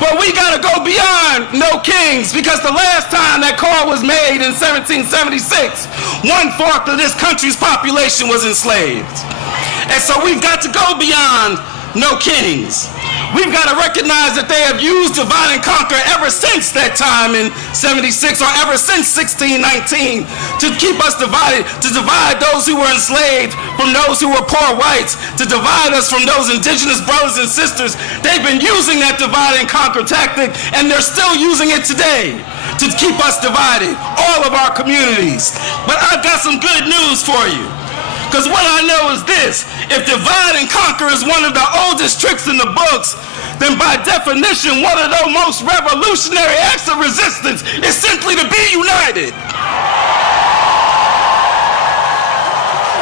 But we got to go beyond no kings, because the last time that call was made in 1776, 1/4 of this country's population was enslaved. And so we've got to go beyond no kings. We've got to recognize that they have used divide and conquer ever since that time in 76, or ever since 1619, to keep us divided, to divide those who were enslaved from those who were poor whites, to divide us from those indigenous brothers and sisters. They've been using that divide and conquer tactic, and they're still using it today to keep us divided, all of our communities. But I've got some good news for you. Because what I know is this: if divide and conquer is one of the oldest tricks in the books, then by definition, one of the most revolutionary acts of resistance is simply to be united.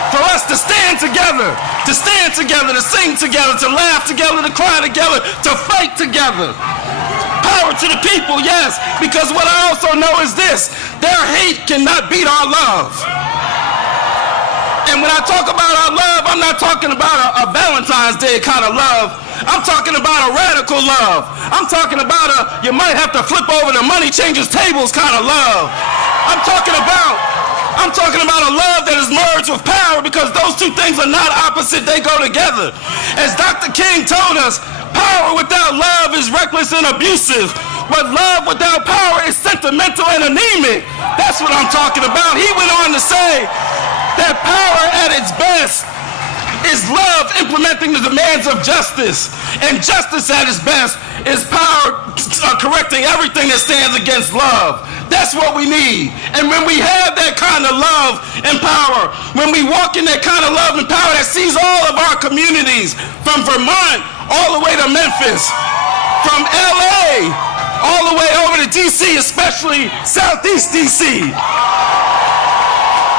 For us to stand together, to sing together, to laugh together, to cry together, to fight together. Power to the people, yes, because what I also know is this: their hate cannot beat our love. And when I talk about our love, I'm not talking about a Valentine's Day kind of love. I'm talking about a radical love. I'm talking about you might have to flip over the money changers tables kind of love. I'm talking about a love that is merged with power, because those two things are not opposite, they go together. As Dr. King told us, power without love is reckless and abusive, but love without power is sentimental and anemic. That's what I'm talking about. He went on to say that power at its best is love implementing the demands of justice, and justice at its best is power correcting everything that stands against love. That's what we need. And when we have that kind of love and power, when we walk in that kind of love and power that sees all of our communities, from Vermont all the way to Memphis, from LA all the way over to DC, especially Southeast DC.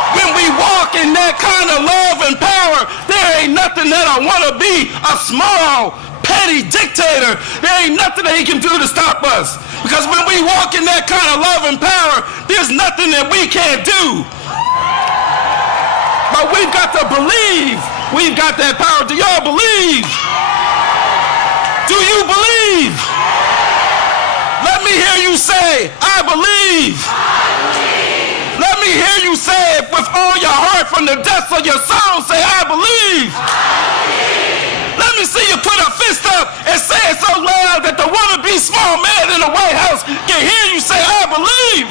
When we walk in that kind of love and power, there ain't nothing that I want to be a small, petty dictator. There ain't nothing that he can do to stop us. Because when we walk in that kind of love and power, there's nothing that we can't do. But we've got to believe we've got that power. Do y'all believe? Do you believe? Let me hear you say, I believe. Let me hear you say it with all your heart, from the depths of your soul. Say, I believe. Let me see you put a fist up and say it so loud that the wannabe small man in the White House can hear you say, I believe.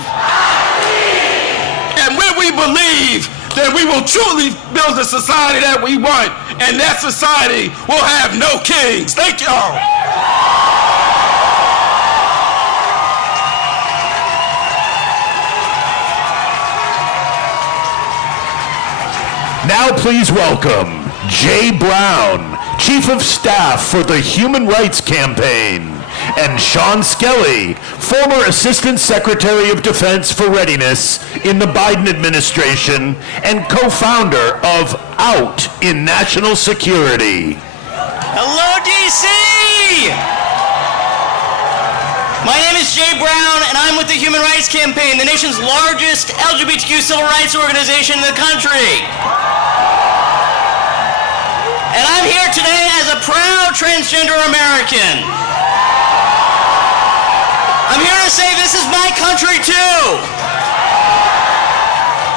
And when we believe, then we will truly build the society that we want. And that society will have no kings. Thank y'all. Now please welcome Jay Brown, Chief of Staff for the Human Rights Campaign, and Sean Skelly, former Assistant Secretary of Defense for Readiness in the Biden administration and co-founder of Out in National Security. Hello, D.C. My name is Jay Brown, and I'm with the Human Rights Campaign, the nation's largest LGBTQ civil rights organization in the country. And I'm here today as a proud transgender American. I'm here to say this is my country too.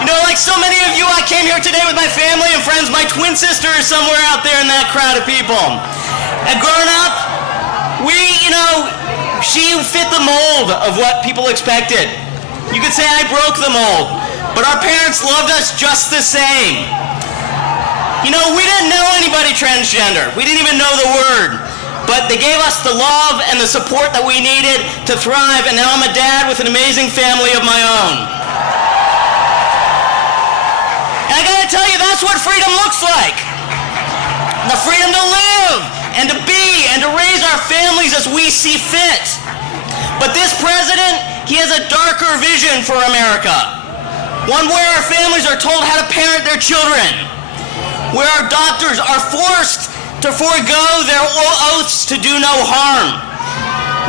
You know, like so many of you, I came here today with my family and friends. My twin sister is somewhere out there in that crowd of people. And growing up, she fit the mold of what people expected. You could say I broke the mold, but our parents loved us just the same. You know, we didn't know anybody transgender. We didn't even know the word. But they gave us the love and the support that we needed to thrive, and now I'm a dad with an amazing family of my own. And I gotta tell you, that's what freedom looks like. The freedom to live and to be and to raise our families as we see fit. But this president, he has a darker vision for America. One where our families are told how to parent their children, where our doctors are forced to forego their oaths to do no harm,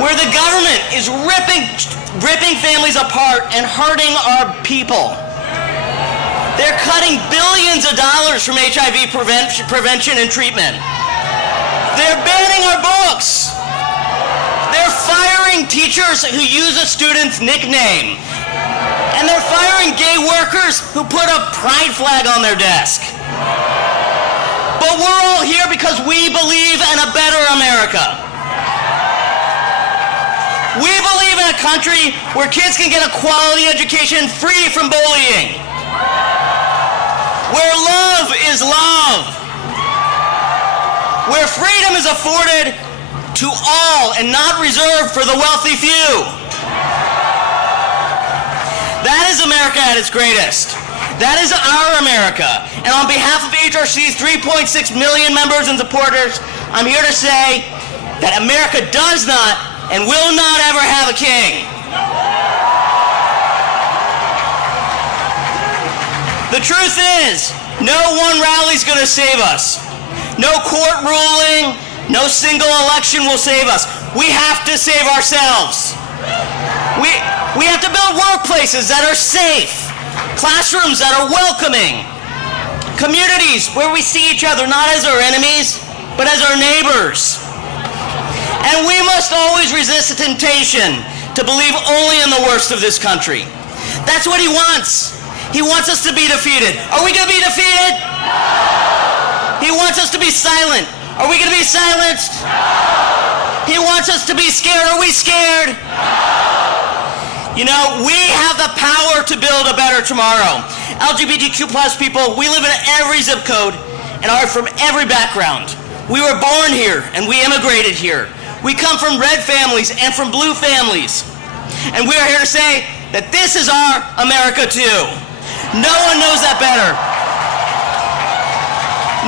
where the government is ripping families apart and hurting our people. They're cutting billions of dollars from HIV prevention and treatment. They're banning our books. They're firing teachers who use a student's nickname. And they're firing gay workers who put a pride flag on their desk. But we're all here because we believe in a better America. We believe in a country where kids can get a quality education free from bullying. Where love is love. Where freedom is afforded to all and not reserved for the wealthy few. That is America at its greatest. That is our America. And on behalf of HRC's 3.6 million members and supporters, I'm here to say that America does not and will not ever have a king. The truth is, no one rally's going to save us. No court ruling, no single election will save us. We have to save ourselves. We have to build workplaces that are safe, classrooms that are welcoming, communities where we see each other not as our enemies, but as our neighbors. And we must always resist the temptation to believe only in the worst of this country. That's what he wants. He wants us to be defeated. Are we going to be defeated? No! He wants us to be silent. Are we going to be silenced? No! He wants us to be scared. Are we scared? No! You know, we have the power to build a better tomorrow. LGBTQ plus people, we live in every zip code and are from every background. We were born here and we immigrated here. We come from red families and from blue families. And we are here to say that this is our America too. No one knows that better.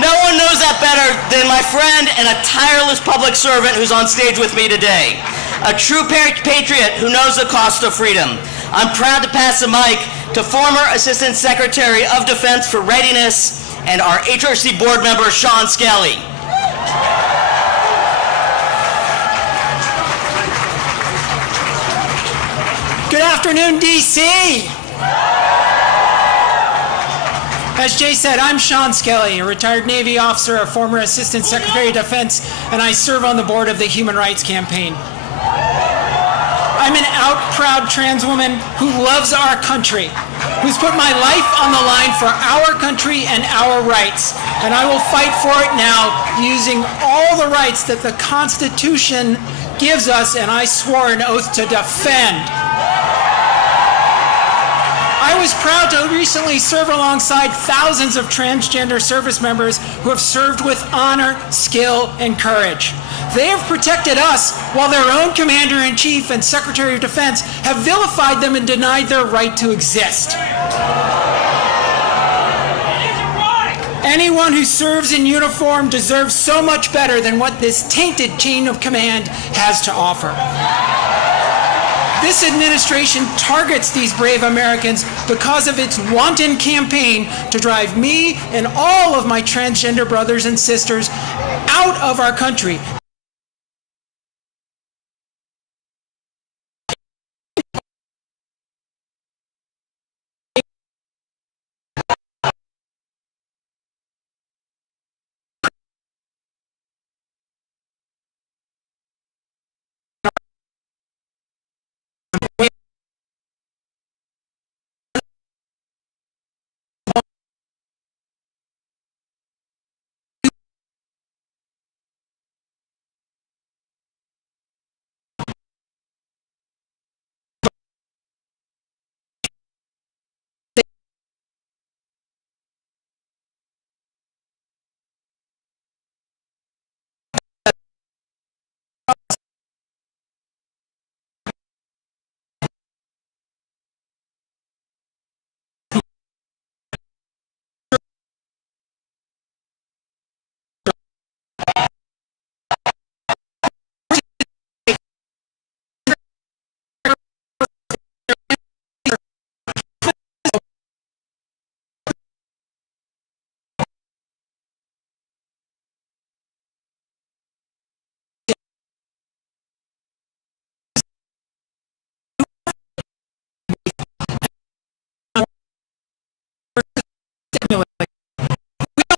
No one knows that better than my friend and a tireless public servant who's on stage with me today. A true patriot who knows the cost of freedom. I'm proud to pass the mic to former Assistant Secretary of Defense for Readiness and our HRC board member, Sean Skelly. Good afternoon, D.C. As Jay said, I'm Sean Skelly, a retired Navy officer, a former Assistant Secretary of Defense, and I serve on the board of the Human Rights Campaign. I'm an out, proud trans woman who loves our country, who's put my life on the line for our country and our rights. And I will fight for it now using all the rights that the Constitution gives us, and I swore an oath to defend. I was proud to recently serve alongside thousands of transgender service members who have served with honor, skill, and courage. They have protected us while their own Commander-in-Chief and Secretary of Defense have vilified them and denied their right to exist. Anyone who serves in uniform deserves so much better than what this tainted chain of command has to offer. This administration targets these brave Americans because of its wanton campaign to drive me and all of my transgender brothers and sisters out of our country.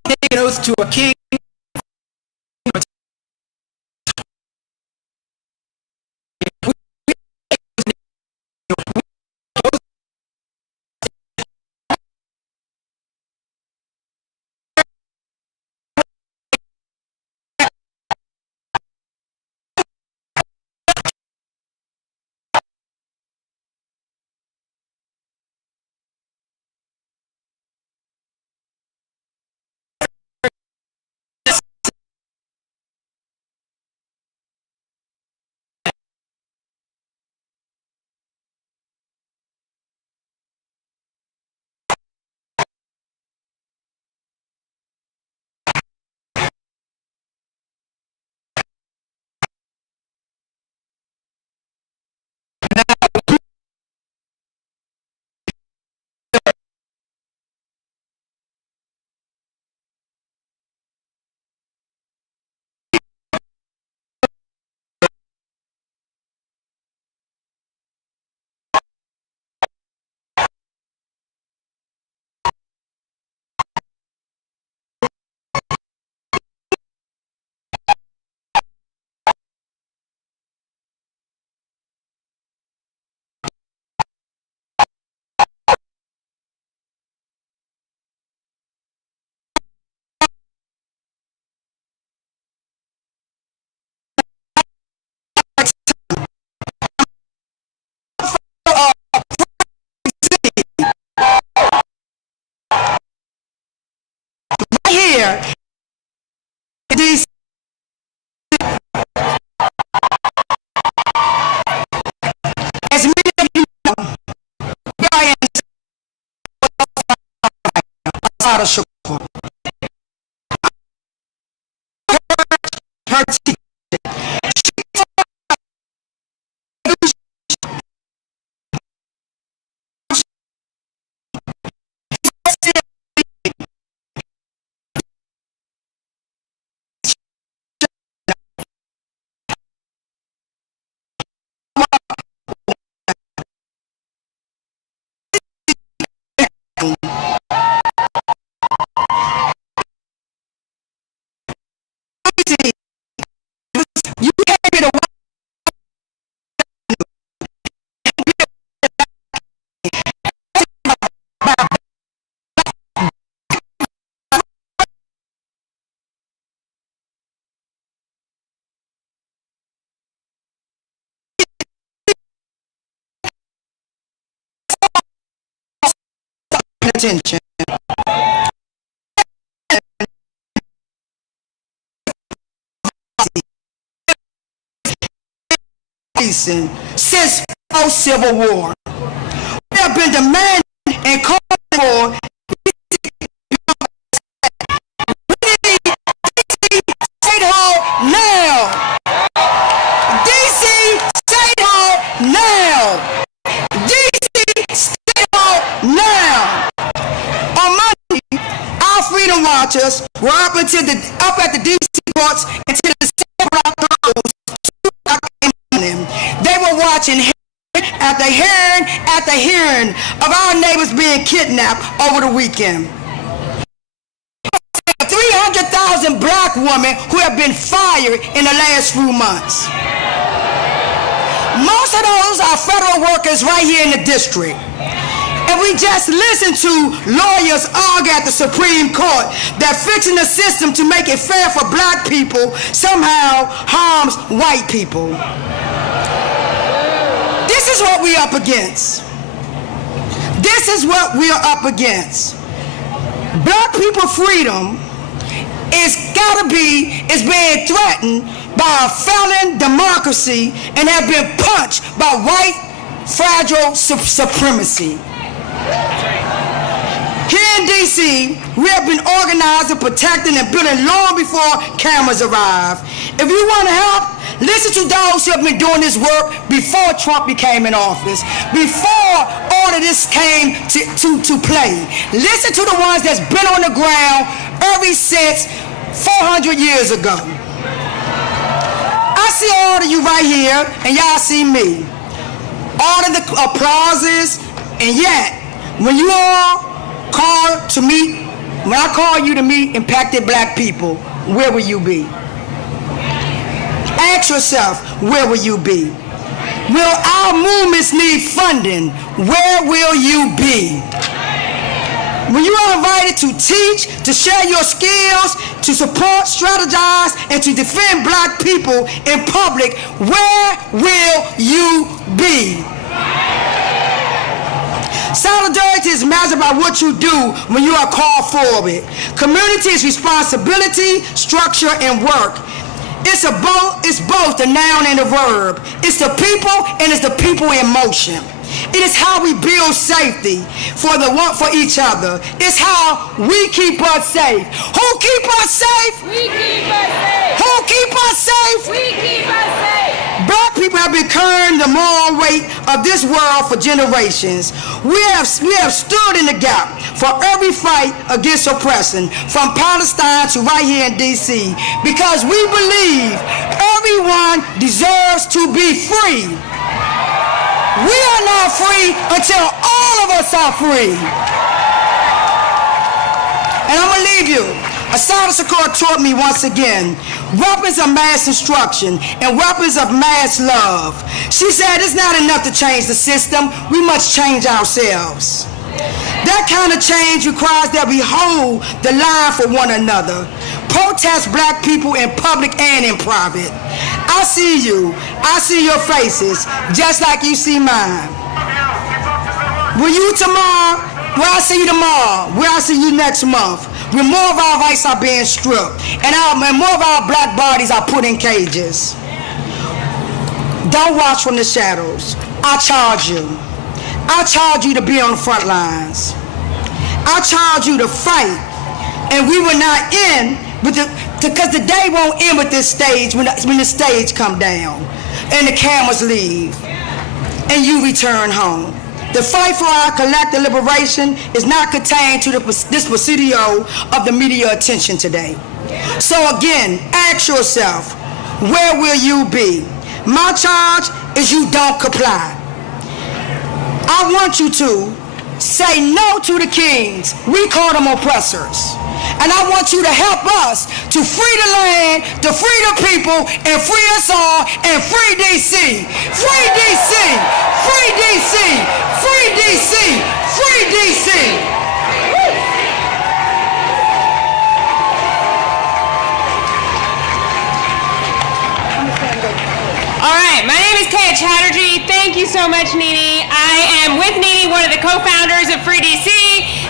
Take an oath to a king. Here, these as many of you know, I am out of support. Her you carry the attention. Since post-Civil War, we have been demanding and calling for marchers were up at the D.C. courts until the 7 o'clock closed. 2 o'clock came on them. They were watching hearing after hearing of our neighbors being kidnapped over the weekend. 300,000 black women who have been fired in the last few months. Most of those are federal workers right here in the district. And we just listened to lawyers argue at the Supreme Court that fixing the system to make it fair for black people somehow harms white people. This is what we're up against. This is what we are up against. Black people freedom is being threatened by a felon democracy and have been punched by white fragile supremacy. Here in D.C., we have been organizing, protecting, and building long before cameras arrive. If you want to help, listen to those who have been doing this work before Trump became in office, before all of this came to play. Listen to the ones that's been on the ground ever since 400 years ago. I see all of you right here, and y'all see me. All of the applauses, and yet, when you all call to meet, when I call you to meet impacted black people, where will you be? Ask yourself, where will you be? Will our movements need funding? Where will you be? When you are invited to teach, to share your skills, to support, strategize, and to defend black people in public, where will you be? Solidarity is measured by what you do when you are called forward. Community is responsibility, structure, and work. It's both the noun and the verb. It's the people and it's the people in motion. It is how we build safety for each other. It's how we keep us safe. Who keep us safe? We keep us safe. Who keep us safe? We keep us safe. Black people have been carrying the moral weight of this world for generations. We have stood in the gap for every fight against oppression, from Palestine to right here in D.C., because we believe everyone deserves to be free. We are not free until all of us are free. And I'm going to leave you. Ocasio-Cortez taught me once again, weapons of mass instruction and weapons of mass love. She said it's not enough to change the system, we must change ourselves. That kind of change requires that we hold the line for one another. Protest black people in public and in private. I see you. I see your faces, just like you see mine. Will you tomorrow? Will I see you tomorrow? Will I see you next month? When more of our rights are being stripped and more of our black bodies are put in cages. Don't watch from the shadows. I charge you. I charge you to be on the front lines. I charge you to fight. And we will not end because the day won't end with this stage when the stage come down and the cameras leave and you return home. The fight for our collective liberation is not contained to this presidio of the media attention today. So again, ask yourself, where will you be? My charge is you don't comply. I want you to say no to the kings. We call them oppressors. And I want you to help us to free the land, to free the people, and free us all, and free D.C. Free D.C. Free D.C. Free D.C. Free D.C. All right, my name is Kaya Chatterjee. Thank you so much, Nini. I am with Nini, one of the co-founders of Free DC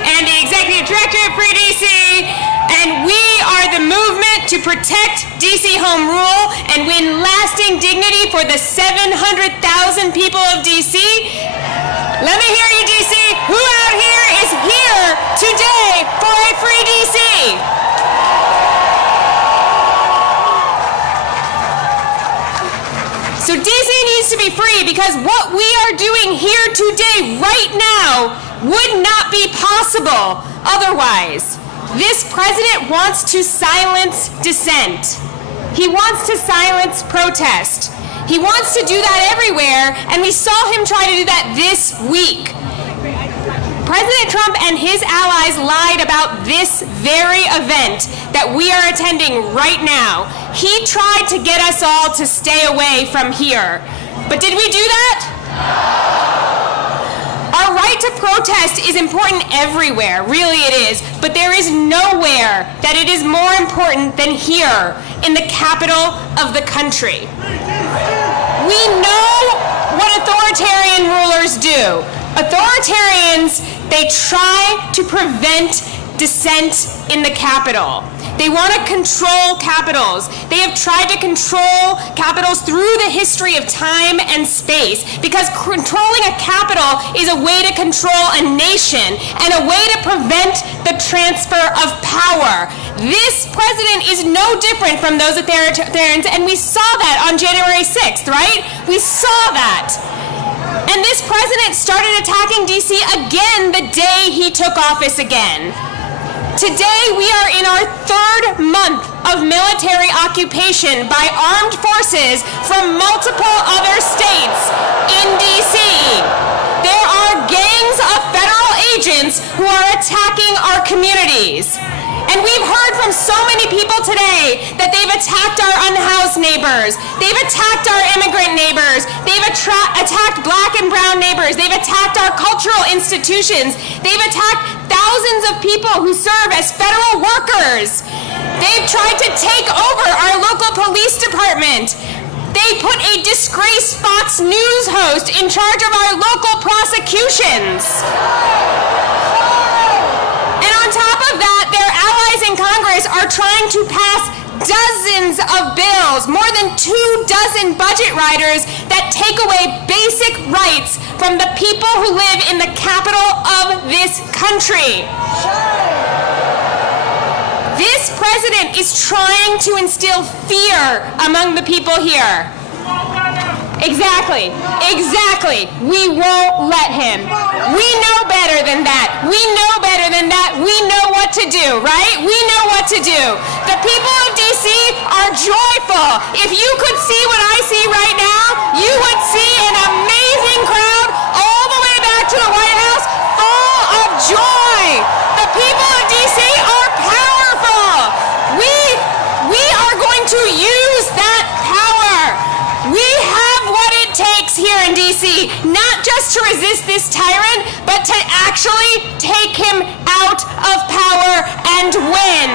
and the executive director of Free DC, and we are the movement to protect DC home rule and win lasting dignity for the 700,000 people of DC. Let me hear you, DC. Who out here is here today for a Free DC? So DC needs to be free because what we are doing here today, right now, would not be possible otherwise. This president wants to silence dissent. He wants to silence protest. He wants to do that everywhere, and we saw him try to do that this week. President Trump and his allies lied about this very event that we are attending right now. He tried to get us all to stay away from here. But did we do that? Our right to protest is important everywhere, really it is, but there is nowhere that it is more important than here, in the capital of the country. We know what authoritarian rulers do. Authoritarians, they try to prevent dissent in the Capitol. They want to control capitals. They have tried to control capitals through the history of time and space, because controlling a capital is a way to control a nation and a way to prevent the transfer of power. This president is no different from those authoritarians, and we saw that on January 6th, right? We saw that. And this president started attacking DC again the day he took office again. Today, we are in our third month of military occupation by armed forces from multiple other states in DC. There are gangs of federal agents who are attacking our communities. And we've heard from so many people today that they've attacked our unhoused neighbors. They've attacked our immigrant neighbors. They've attacked black and brown neighbors. They've attacked our cultural institutions. They've attacked thousands of people who serve as federal workers. They've tried to take over our local police department. They put a disgraced Fox News host in charge of our local prosecutions. And on top of that, their allies in Congress are trying to pass dozens of bills, more than 24 budget riders that take away basic rights from the people who live in the capital of this country. This president is trying to instill fear among the people here. Exactly. We won't let him. We know better than that. We know what to do, right? We know what to do. The people of DC are joyful. If you could see what I see right now, you would see an amazing crowd all the way back to the White House full of joy. The people of DC are powerful. We are going to use that power. We have what it takes here in DC, not just to resist this tyrant, but to actually take him out of power and win.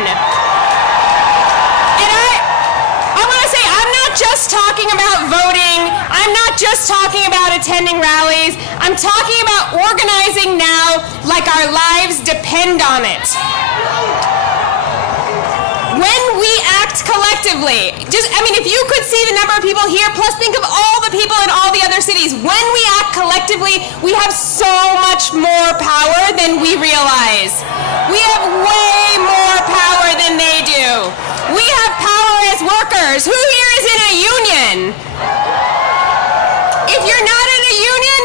And I want to say, I'm not just talking about voting. I'm not just talking about attending rallies. I'm talking about organizing now like our lives depend on it. When we act collectively, if you could see the number of people here, plus think of all the people in all the other cities, when we act collectively, we have so much more power than we realize. We have way more power than they do. We have power as workers. Who here is in a union? If you're not in a union,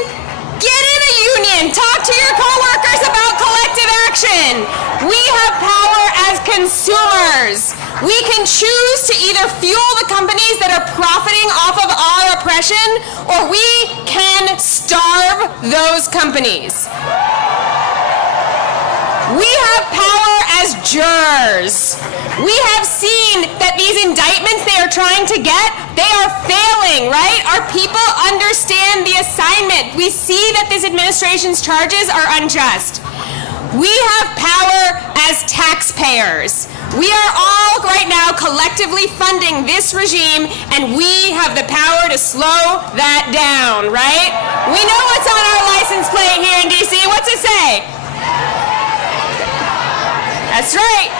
get in a union. Talk to your coworkers about collective action. We have power as consumers. We can choose to either fuel the companies that are profiting off of our oppression, or we can starve those companies. We have power as jurors. We have seen that these indictments they are trying to get, they are failing, right? Our people understand the assignment. We see that this administration's charges are unjust. We have power as taxpayers. We are all right now collectively funding this regime, and we have the power to slow that down, right? We know what's on our license plate here in DC. What's it say? That's right.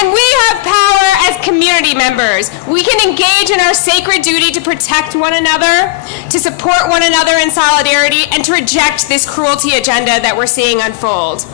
And we have power as community members. We can engage in our sacred duty to protect one another, to support one another in solidarity, and to reject this cruelty agenda that we're seeing unfold.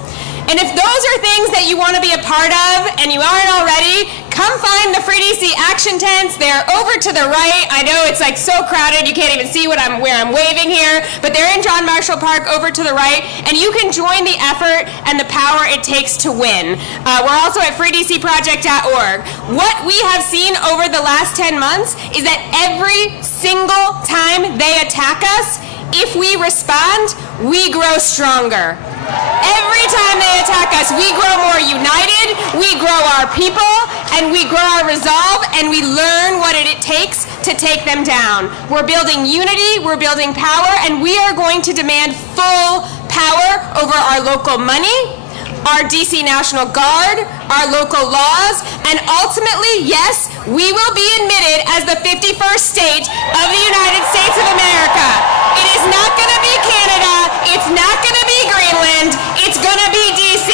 And if those are things that you want to be a part of and you aren't already, come come find the Free DC action tents. They're over to the right. I know it's like so crowded you can't even see where I'm waving here, but they're in John Marshall Park over to the right, and you can join the effort and the power it takes to win. We're also at freedcproject.org. What we have seen over the last 10 months is that every single time they attack us, if we respond, we grow stronger. Every time they attack us, we grow more united, we grow our people, and we grow our resolve, and we learn what it takes to take them down. We're building unity, we're building power, and we are going to demand full power over our local money, our DC National Guard, our local laws, and ultimately, yes, we will be admitted as the 51st state of the United States of America. It is not going to be Canada, it's not going to be Greenland, it's going to be DC.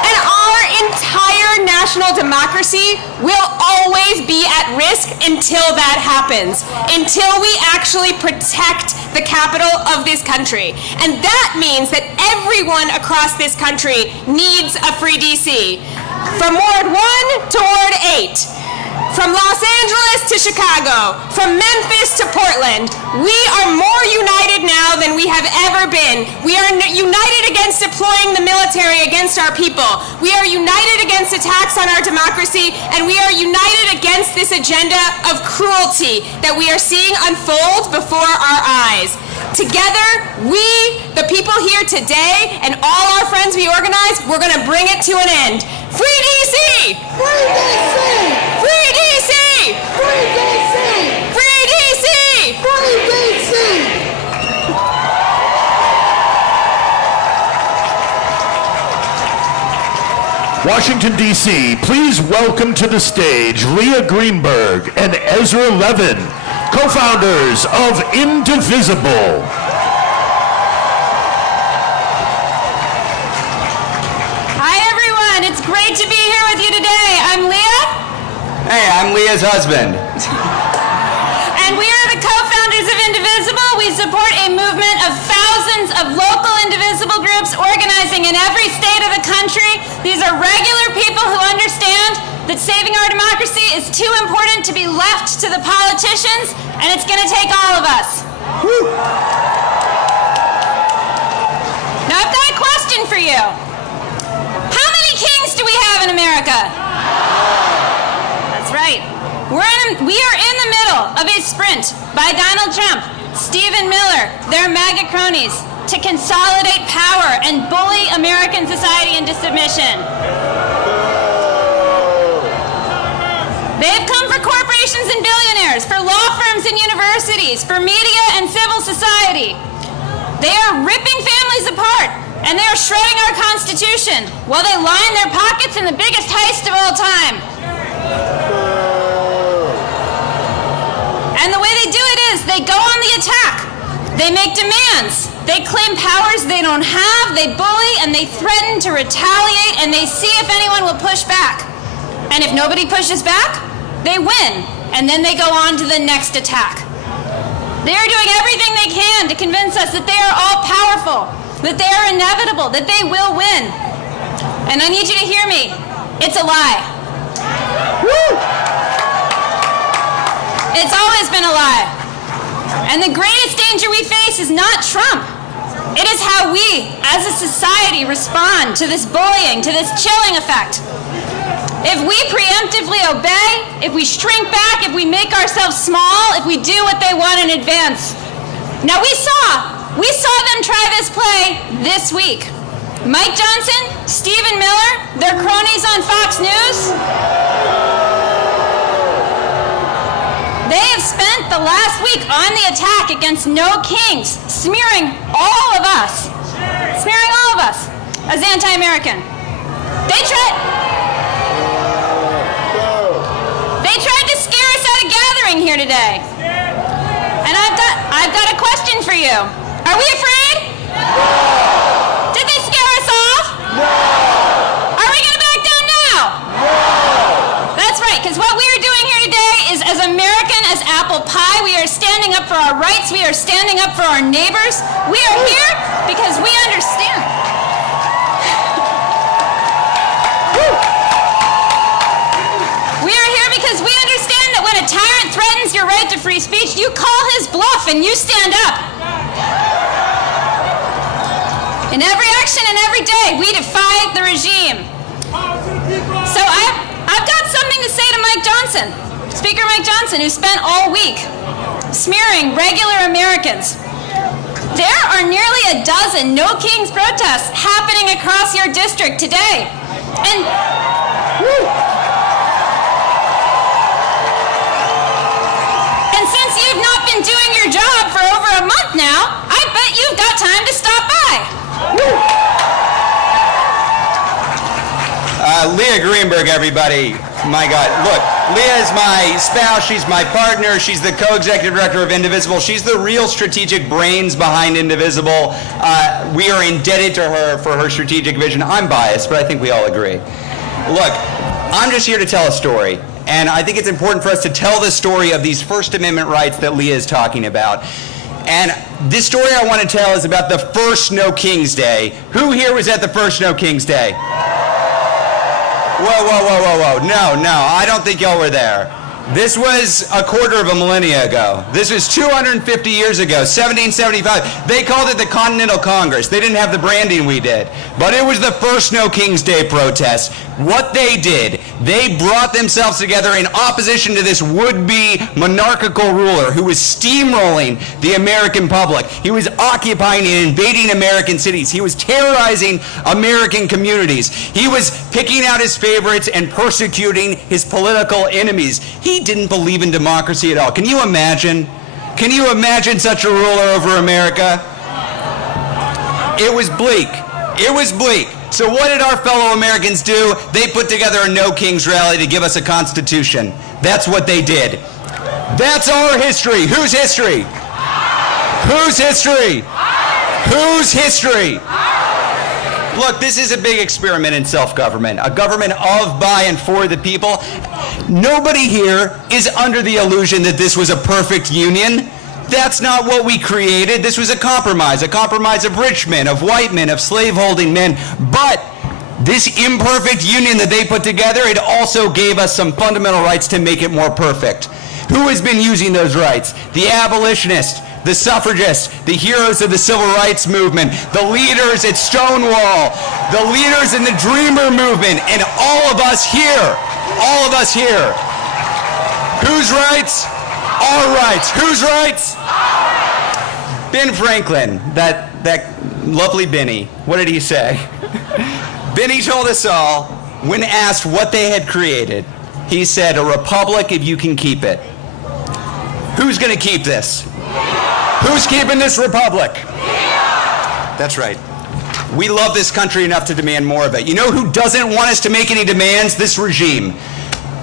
And our entire national democracy will always be at risk until that happens, until we actually protect the capital of this country. And that means that everyone across this country needs a free DC. From Ward 1 to Ward 8. From Los Angeles to Chicago, from Memphis to Portland, we are more united now than we have ever been. We are united against deploying the military against our people. We are united against attacks on our democracy, and we are united against this agenda of cruelty that we are seeing unfold before our eyes. Together, we, the people here today, and all our friends we organize, we're going to bring it to an end. Free DC! Free DC! Free DC! Free DC! Free DC! Free DC! Washington, D.C., please welcome to the stage Leah Greenberg and Ezra Levin, co-founders of Indivisible. Hi, everyone. It's great to be here with you today. I'm Leah. Hey, I'm Leah's husband. And we are the co-founders of Indivisible. We support a movement of thousands of local indivisible groups organizing in every state of the country. These are regular people who understand that saving our democracy is too important to be left to the politicians, and it's going to take all of us. Woo. Now, I've got a question for you. How many kings do we have in America? That's right. We are in the middle of a sprint by Donald Trump, Stephen Miller, their MAGA cronies, to consolidate power and bully American society into submission. They've come for corporations and billionaires, for law firms and universities, for media and civil society. They are ripping families apart, and they are shredding our Constitution while they line their pockets in the biggest heist of all time. And the way they do it is they go on the attack. They make demands. They claim powers they don't have. They bully and they threaten to retaliate, and they see if anyone will push back. And if nobody pushes back, they win. And then they go on to the next attack. They are doing everything they can to convince us that they are all powerful, that they are inevitable, that they will win. And I need you to hear me. It's a lie. Woo! It's always been a lie. And the greatest danger we face is not Trump. It is how we, as a society, respond to this bullying, to this chilling effect. If we preemptively obey, if we shrink back, if we make ourselves small, if we do what they want in advance. Now we saw them try this play this week. Mike Johnson, Stephen Miller, their cronies on Fox News. They have spent the last week on the attack against No Kings, smearing all of us as anti-American. They tried to scare us out of gathering here today. And I've got a question for you. Are we afraid? No. Did they scare us off? No. Are we going to back down now? No. That's right, because what we are doing here today is as American as apple pie. We are standing up for our rights. We are standing up for our neighbors. We are here because we understand. threatens your right to free speech, you call his bluff and you stand up. In every action and every day, we defy the regime. So I've got something to say to Mike Johnson, Speaker Mike Johnson, who spent all week smearing regular Americans. There are nearly a dozen No Kings protests happening across your district today. And since you've not been doing your job for over a month now, I bet you've got time to stop by. Leah Greenberg, everybody. My God. Look, Leah is my spouse. She's my partner. She's the co-executive director of Indivisible. She's the real strategic brains behind Indivisible. We are indebted to her for her strategic vision. I'm biased, but I think we all agree. Look, I'm just here to tell a story. And I think it's important for us to tell the story of these First Amendment rights that Leah is talking about. And this story I want to tell is about the first No Kings Day. Who here was at the first No Kings Day? Whoa. No, I don't think y'all were there. This was a quarter of a millennia ago. This was 250 years ago, 1775. They called it the Continental Congress. They didn't have the branding we did. But it was the first No Kings Day protest. What they did, they brought themselves together in opposition to this would-be monarchical ruler who was steamrolling the American public. He was occupying and invading American cities. He was terrorizing American communities. He was picking out his favorites and persecuting his political enemies. He didn't believe in democracy at all. Can you imagine? Can you imagine such a ruler over America? It was bleak. It was bleak. So what did our fellow Americans do? They put together a No Kings rally to give us a constitution. That's what they did. That's our history. Whose history? Whose history? Whose history? Look, this is a big experiment in self-government, a government of, by, and for the people. Nobody here is under the illusion that this was a perfect union. That's not what we created. This was a compromise of rich men, of white men, of slaveholding men. But this imperfect union that they put together, it also gave us some fundamental rights to make it more perfect. Who has been using those rights? The abolitionists, the suffragists, the heroes of the civil rights movement, the leaders at Stonewall, the leaders in the Dreamer movement, and all of us here. All of us here. Whose rights? Our rights. Whose rights? Ben Franklin, that lovely Benny, what did he say? Benny told us all, when asked what they had created, he said, "A republic if you can keep it." Who's going to keep this? Who's keeping this republic? That's right. We love this country enough to demand more of it. You know who doesn't want us to make any demands? This regime.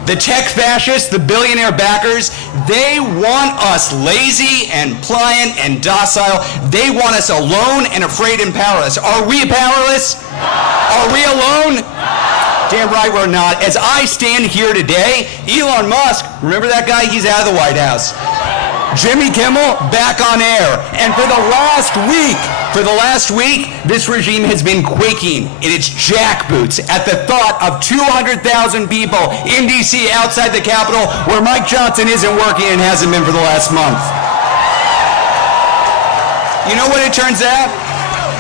The tech fascists, the billionaire backers, they want us lazy and pliant and docile. They want us alone and afraid and powerless. Are we powerless? Are we alone? Damn right we're not. As I stand here today, Elon Musk, remember that guy? He's out of the White House. Jimmy Kimmel, back on air. And for the last week, this regime has been quaking in its jackboots at the thought of 200,000 people in D.C. outside the Capitol where Mike Johnson isn't working and hasn't been for the last month. You know what it turns out?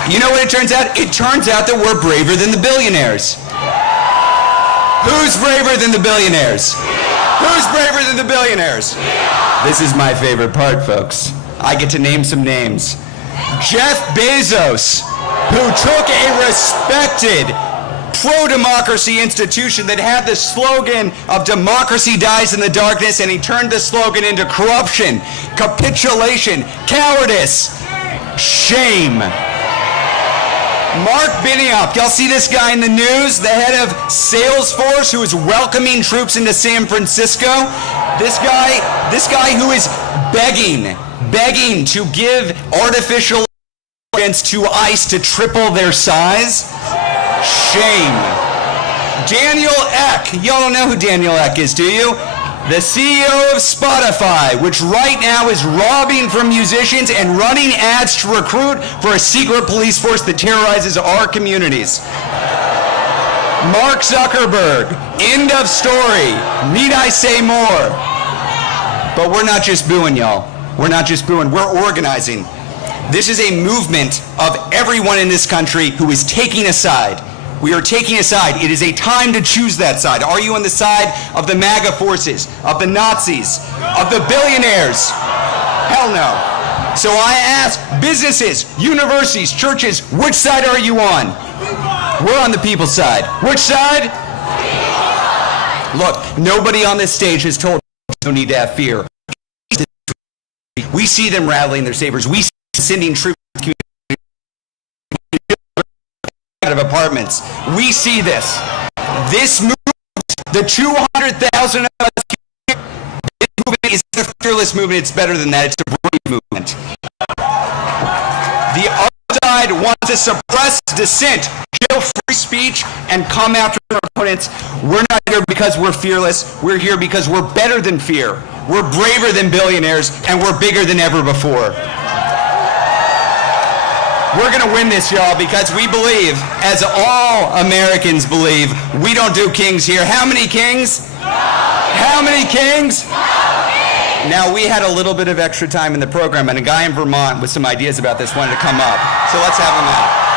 It turns out that we're braver than the billionaires. Who's braver than the billionaires? Who's braver than the billionaires? This is my favorite part, folks. I get to name some names. Jeff Bezos, who took a respected pro-democracy institution that had the slogan of democracy dies in the darkness, and he turned the slogan into corruption, capitulation, cowardice, shame. Mark Benioff, y'all see this guy in the news, the head of Salesforce, who is welcoming troops into San Francisco? This guy who is begging to give artificial intelligence to ICE to triple their size? Shame. Daniel Ek, y'all don't know who Daniel Ek is, do you? The CEO of Spotify, which right now is robbing from musicians and running ads to recruit for a secret police force that terrorizes our communities. Mark Zuckerberg, end of story. Need I say more? But we're not just booing, y'all. We're not just booing, we're organizing. This is a movement of everyone in this country who is taking a side. We are taking a side. It is a time to choose that side. Are you on the side of the MAGA forces, of the Nazis, of the billionaires? Hell no. So I ask businesses, universities, churches, which side are you on? We're on the people's side. Which side? Look, nobody on this stage has told us you don't need to have fear. We see them rattling their sabers. We see them sending troops out of apartments. We see this. This movement, the 200,000 of us here, this movement is a fearless movement. It's better than that. It's a brave movement. The other side wants to suppress dissent, kill free speech, and come after our opponents. We're not here because we're fearless. We're here because we're better than fear. We're braver than billionaires, and we're bigger than ever before. We're going to win this, y'all, because we believe, as all Americans believe, we don't do kings here. How many kings? How many kings? Now, we had a little bit of extra time in the program, and a guy in Vermont with some ideas about this wanted to come up. So let's have him out.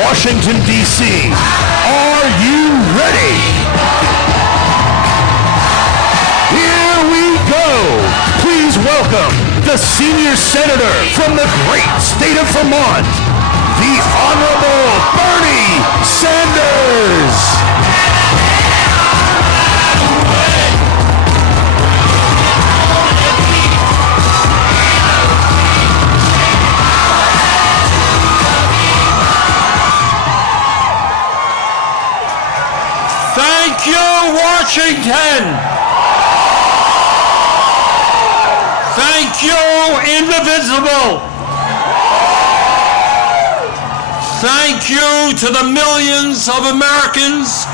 Washington, D.C. Are you ready? Here we go. Please welcome the senior senator from the great state of Vermont, the Honorable Bernie Sanders. Thank you, Washington. Thank you, Indivisible. Thank you to the millions of Americans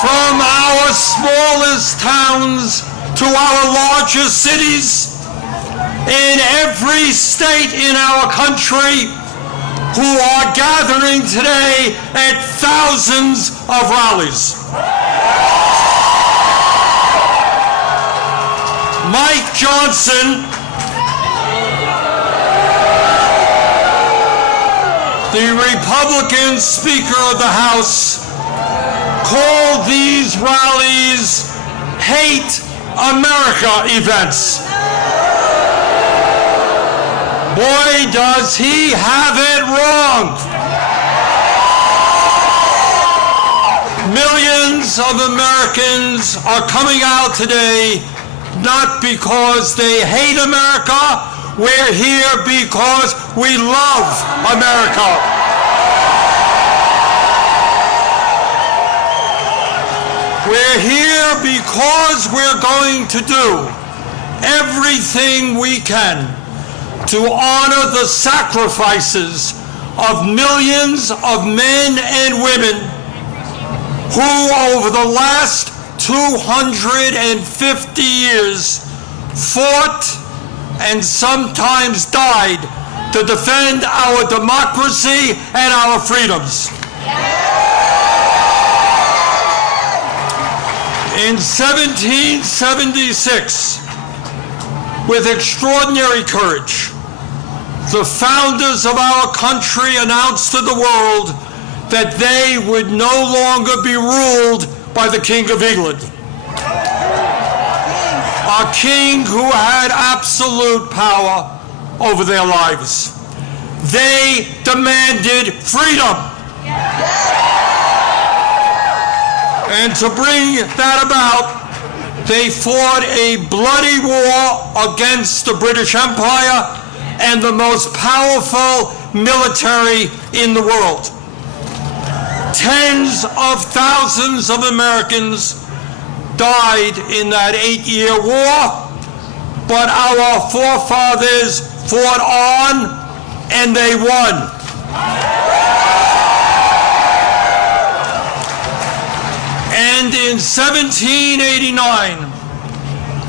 from our smallest towns to our largest cities in every state in our country who are gathering today at thousands of rallies. Mike Johnson, the Republican Speaker of the House, called these rallies Hate America events. Boy, does he have it wrong. Millions of Americans are coming out today not because they hate America. We're here because we love America. We're here because we're going to do everything we can to honor the sacrifices of millions of men and women who over the last 250 years fought and sometimes died to defend our democracy and our freedoms. In 1776, with extraordinary courage, the founders of our country announced to the world that they would no longer be ruled by the King of England, a king who had absolute power over their lives. They demanded freedom. And to bring that about, they fought a bloody war against the British Empire and the most powerful military in the world. Tens of thousands of Americans died in that 8-year war, but our forefathers fought on and they won. And in 1789,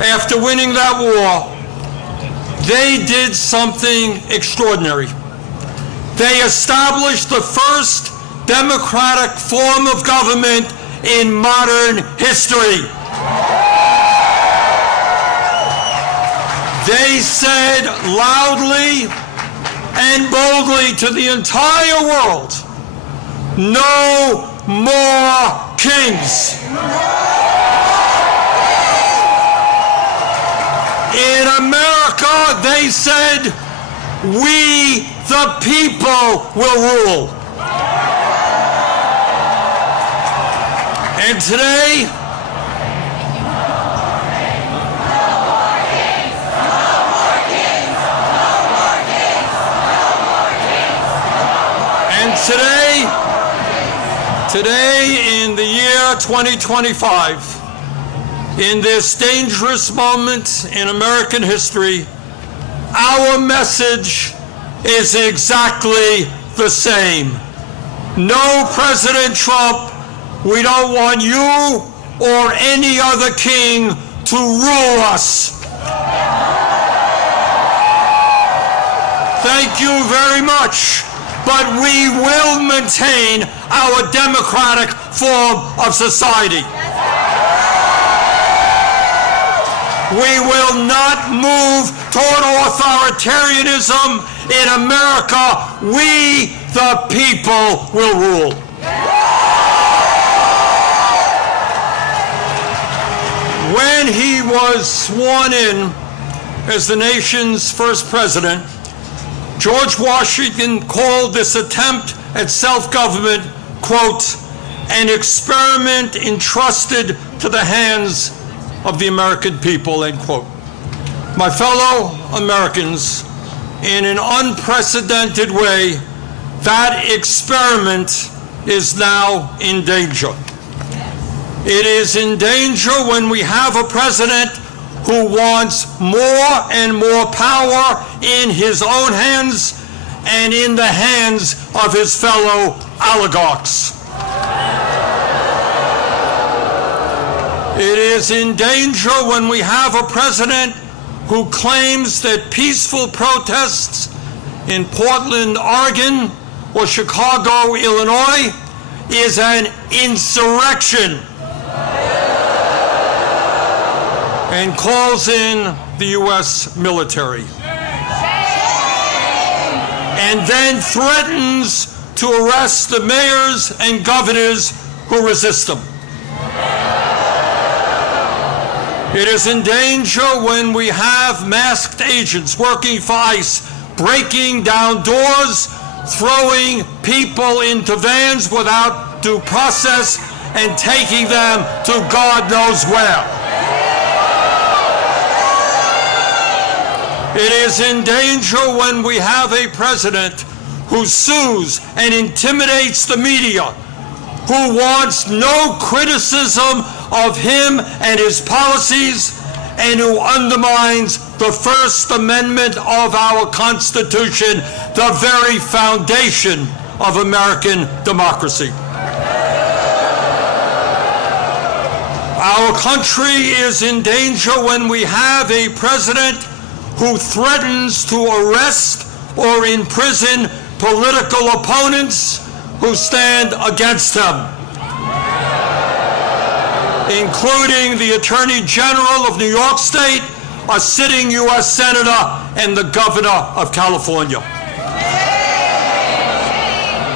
after winning that war, they did something extraordinary. They established the first democratic form of government in modern history. They said loudly and boldly to the entire world, no more kings. In America, they said, we the people will rule. And today, today in the year 2025, in this dangerous moment in American history, our message is exactly the same. No, President Trump, we don't want you or any other king to rule us. Thank you very much, but we will maintain our democratic form of society. We will not move toward authoritarianism in America. We, the people, will rule. When he was sworn in as the nation's first president, George Washington called this attempt at self-government, quote, an experiment entrusted to the hands of the American people, end quote. My fellow Americans, in an unprecedented way, that experiment is now in danger. It is in danger when we have a president who wants more and more power in his own hands and in the hands of his fellow oligarchs. It is in danger when we have a president who claims that peaceful protests in Portland, Oregon, or Chicago, Illinois, is an insurrection, and calls in the U.S. military, and then threatens to arrest the mayors and governors who resist them. It is in danger when we have masked agents working for ICE breaking down doors, throwing people into vans without due process, and taking them to God knows where. It is in danger when we have a president who sues and intimidates the media, who wants no criticism of him and his policies, and who undermines the First Amendment of our Constitution, the very foundation of American democracy. Our country is in danger when we have a president who threatens to arrest or imprison political opponents who stand against him, including the Attorney General of New York State, a sitting U.S. Senator, and the Governor of California.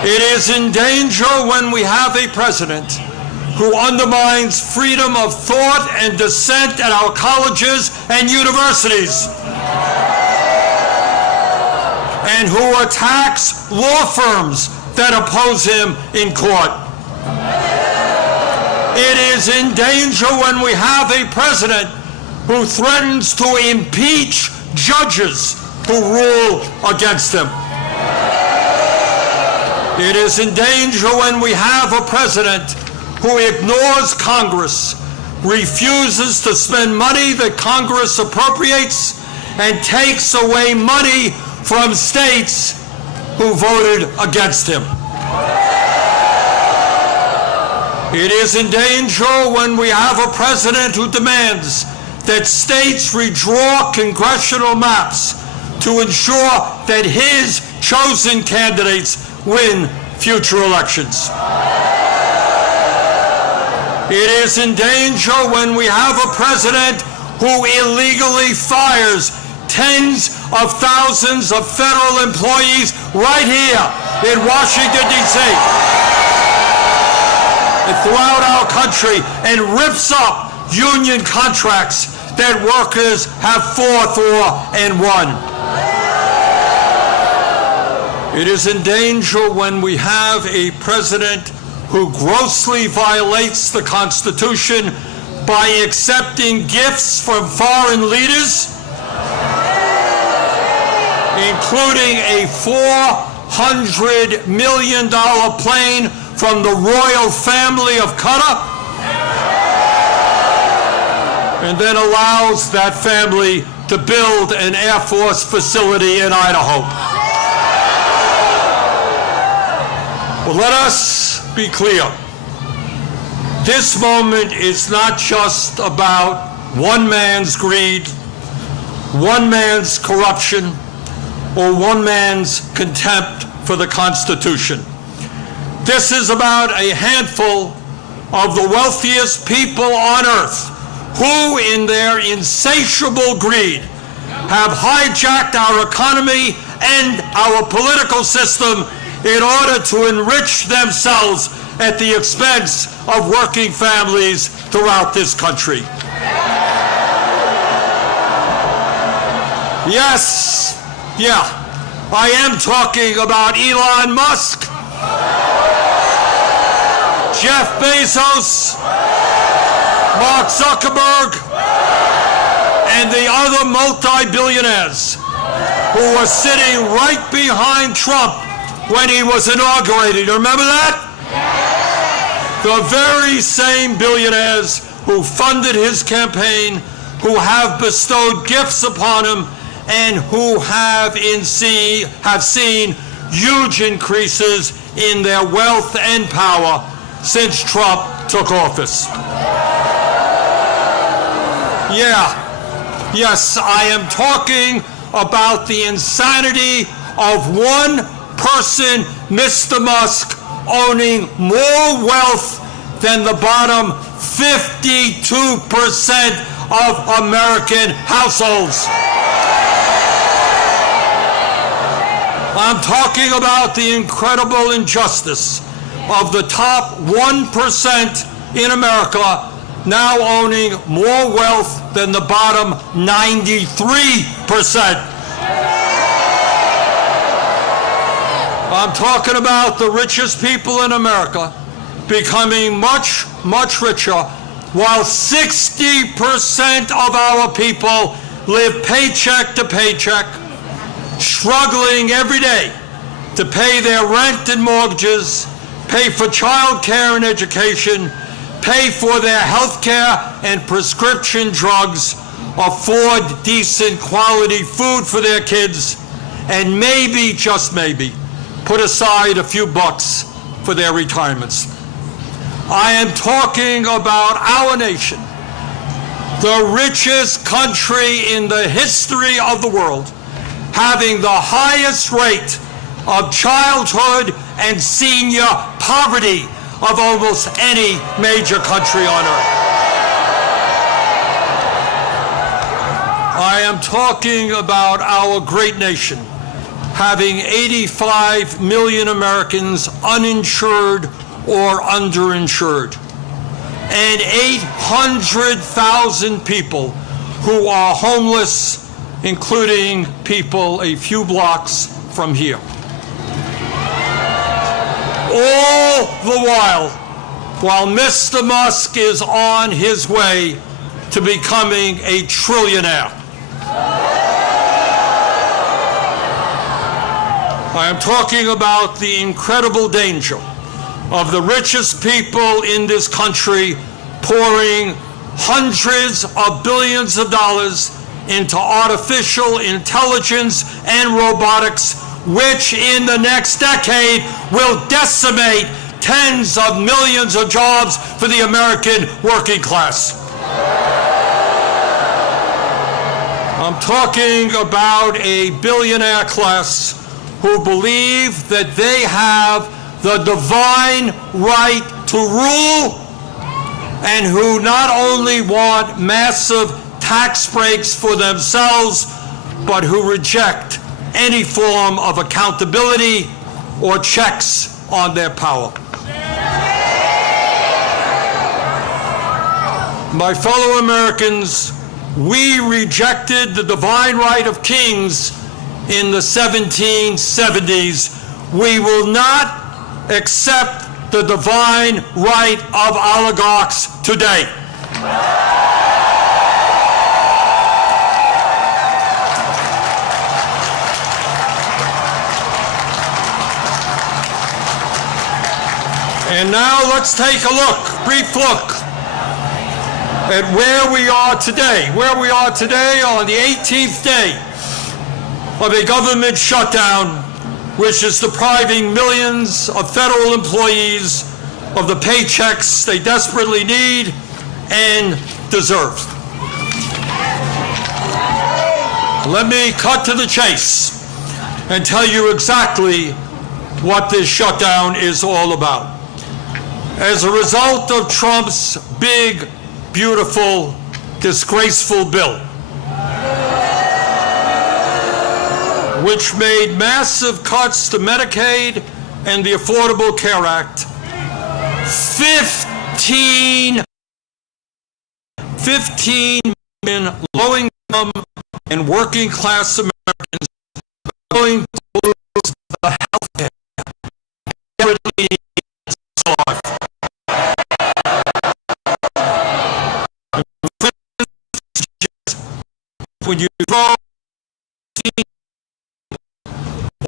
It is in danger when we have a president who undermines freedom of thought and dissent at our colleges and universities, and who attacks law firms that oppose him in court. It is in danger when we have a president who threatens to impeach judges who rule against him. It is in danger when we have a president who ignores Congress, refuses to spend money that Congress appropriates, and takes away money from states who voted against him. It is in danger when we have a president who demands that states redraw congressional maps to ensure that his chosen candidates win future elections. It is in danger when we have a president who illegally fires tens of thousands of federal employees right here in Washington, D.C. and throughout our country, and rips up union contracts that workers have fought for and won. It is in danger when we have a president who grossly violates the Constitution by accepting gifts from foreign leaders, including a $400 million plane from the royal family of Qatar, and then allows that family to build an Air Force facility in Idaho. Well, let us be clear. This moment is not just about one man's greed, one man's corruption, or one man's contempt for the Constitution. This is about a handful of the wealthiest people on earth who, in their insatiable greed, have hijacked our economy and our political system in order to enrich themselves at the expense of working families throughout this country. Yes, I am talking about Elon Musk, Jeff Bezos, Mark Zuckerberg, and the other multi-billionaires who were sitting right behind Trump when he was inaugurated. You remember that? The very same billionaires who funded his campaign, who have bestowed gifts upon him, and who have seen huge increases in their wealth and power since Trump took office. Yes, I am talking about the insanity of one person, Mr. Musk, owning more wealth than the bottom 52% of American households. I'm talking about the incredible injustice of the top 1% in America now owning more wealth than the bottom 93%. I'm talking about the richest people in America becoming much, much richer, while 60% of our people live paycheck to paycheck, struggling every day to pay their rent and mortgages, pay for child care and education, pay for their health care and prescription drugs, afford decent quality food for their kids, and maybe, just maybe, put aside a few bucks for their retirements. I am talking about our nation, the richest country in the history of the world, having the highest rate of childhood and senior poverty of almost any major country on earth. I am talking about our great nation having 85 million Americans uninsured or underinsured, and 800,000 people who are homeless, including people a few blocks from here. All the while Mr. Musk is on his way to becoming a trillionaire. I am talking about the incredible danger of the richest people in this country pouring hundreds of billions of dollars into artificial intelligence and robotics, which in the next decade will decimate tens of millions of jobs for the American working class. I'm talking about a billionaire class who believe that they have the divine right to rule, and who not only want massive tax breaks for themselves, but who reject any form of accountability or checks on their power. My fellow Americans, we rejected the divine right of kings in the 1770s. We will not accept the divine right of oligarchs today. And now let's take a brief look at where we are today. Where we are today on the 18th day of a government shutdown, which is depriving millions of federal employees of the paychecks they desperately need and deserve. Let me cut to the chase and tell you exactly what this shutdown is all about. As a result of Trump's big, beautiful, disgraceful bill, which made massive cuts to Medicaid and the Affordable Care Act, 15 million low-income and working-class Americans are going to lose the health care when you throw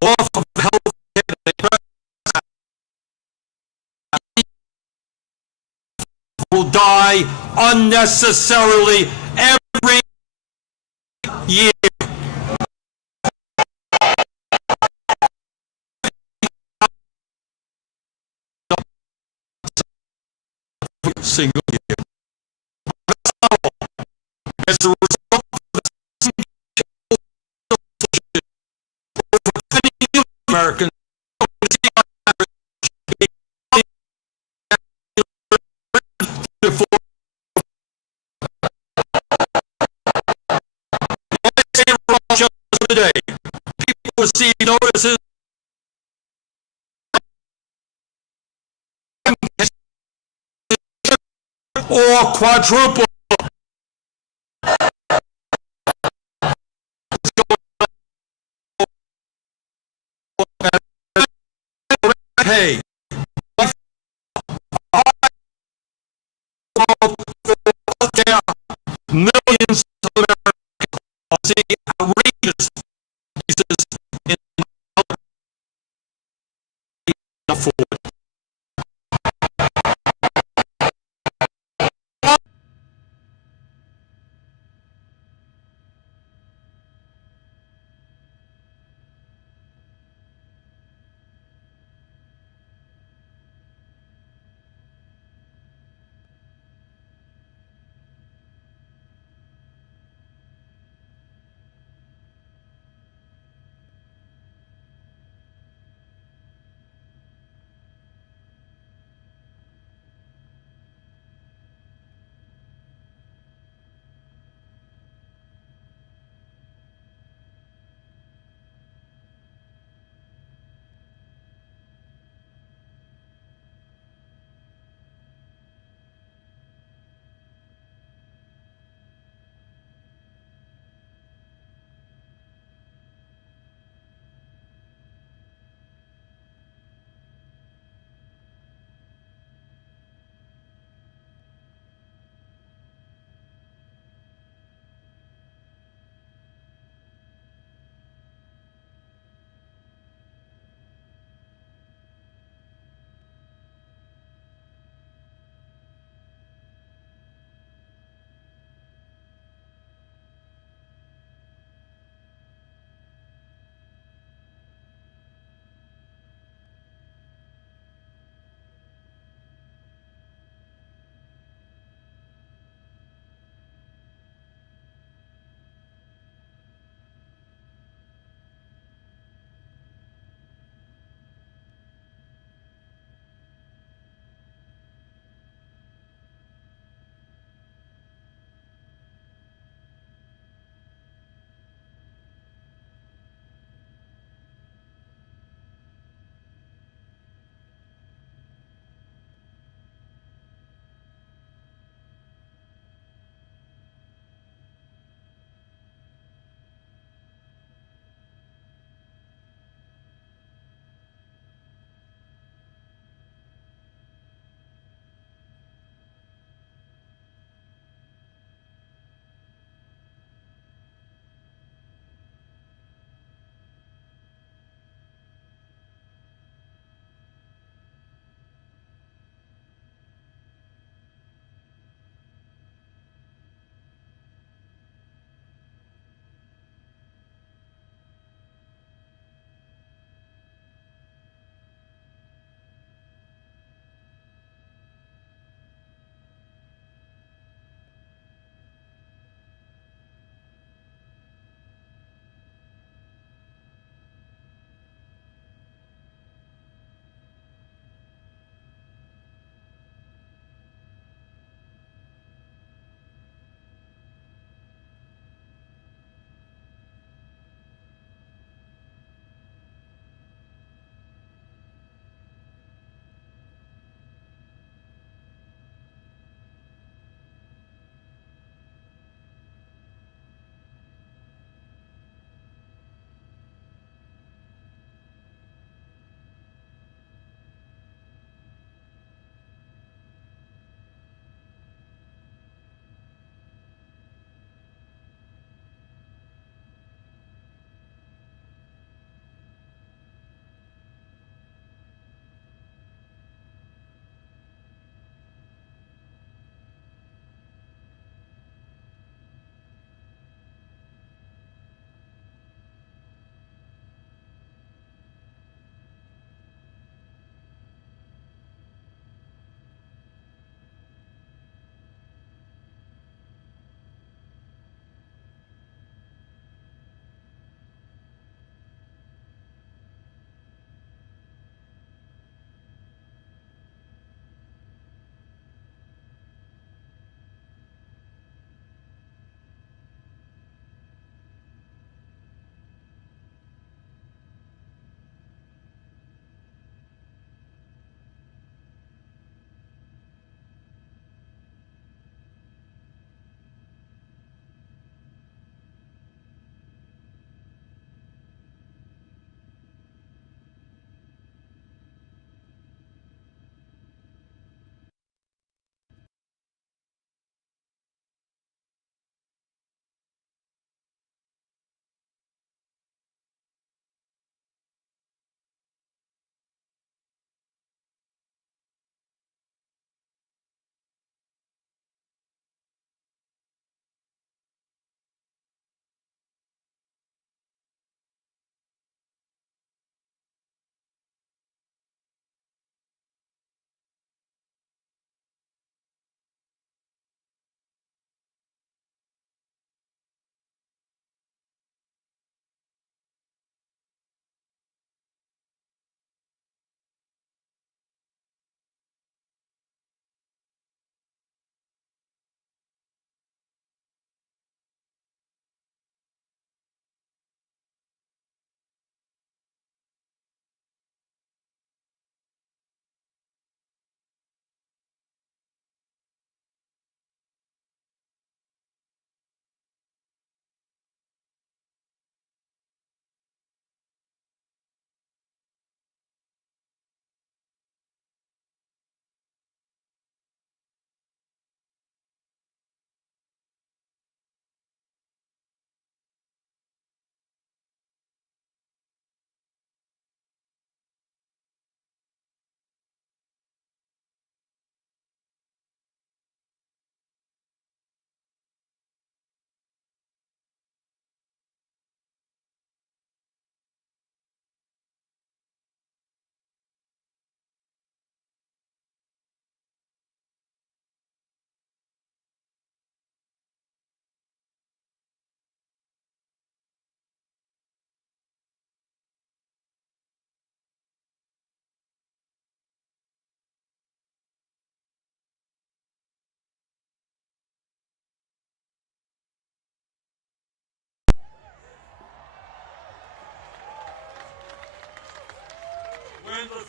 off of health care, will die unnecessarily every year. Single year. As a result of this, over 20 million Americans today, people receive notices or quadruple. see outrageous pieces in afford.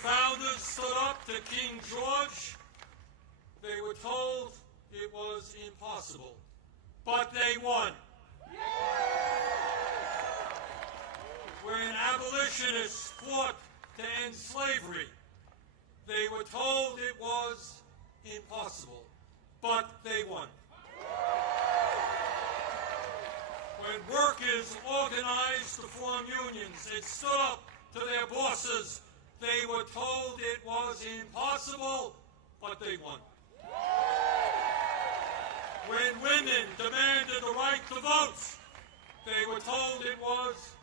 founders stood up to King George. They were told it was impossible, but they won. When abolitionists fought to end slavery, they were told it was impossible, but they won. When workers organized to form unions and stood up to their bosses, they were told it was impossible, but they won. When women demanded the right to vote, they were told it was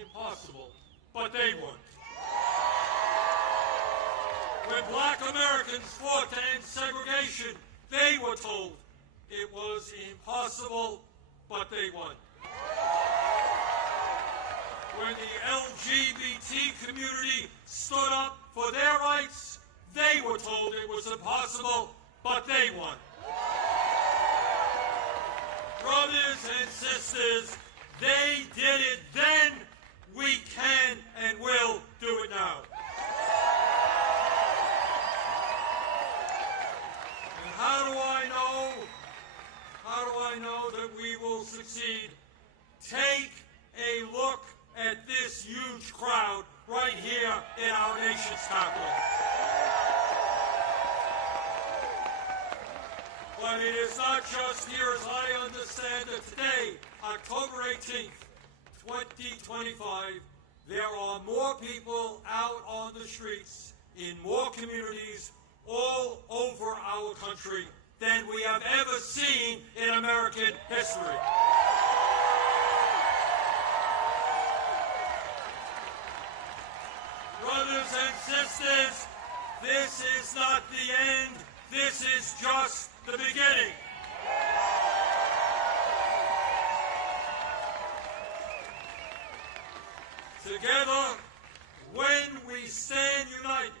impossible, but they won. When black Americans fought to end segregation, they were told it was impossible, but they won. When the LGBT community stood up for their rights, they were told it was impossible, but they won. Brothers and sisters, they did it then, we can and will do it now. And how do I know that we will succeed? Take a look at this huge crowd right here in our nation's capital. But it is not just here, as I understand it today, October 18th, 2025, there are more people out on the streets in more communities all over our country than we have ever seen in American history. Brothers and sisters, this is not the end. This is just the beginning. Together, when we stand united,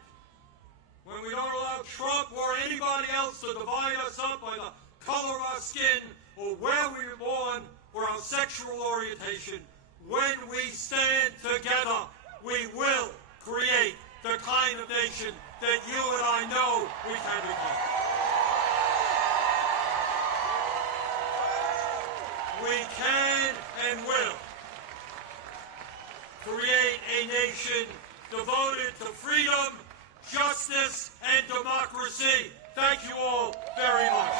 when we don't allow Trump or anybody else to divide us up by the color of our skin or where we were born or our sexual orientation, when we stand together, we will create the kind of nation that you and I know we can become. We can and will create a nation devoted to freedom, justice, and democracy. Thank you all very much.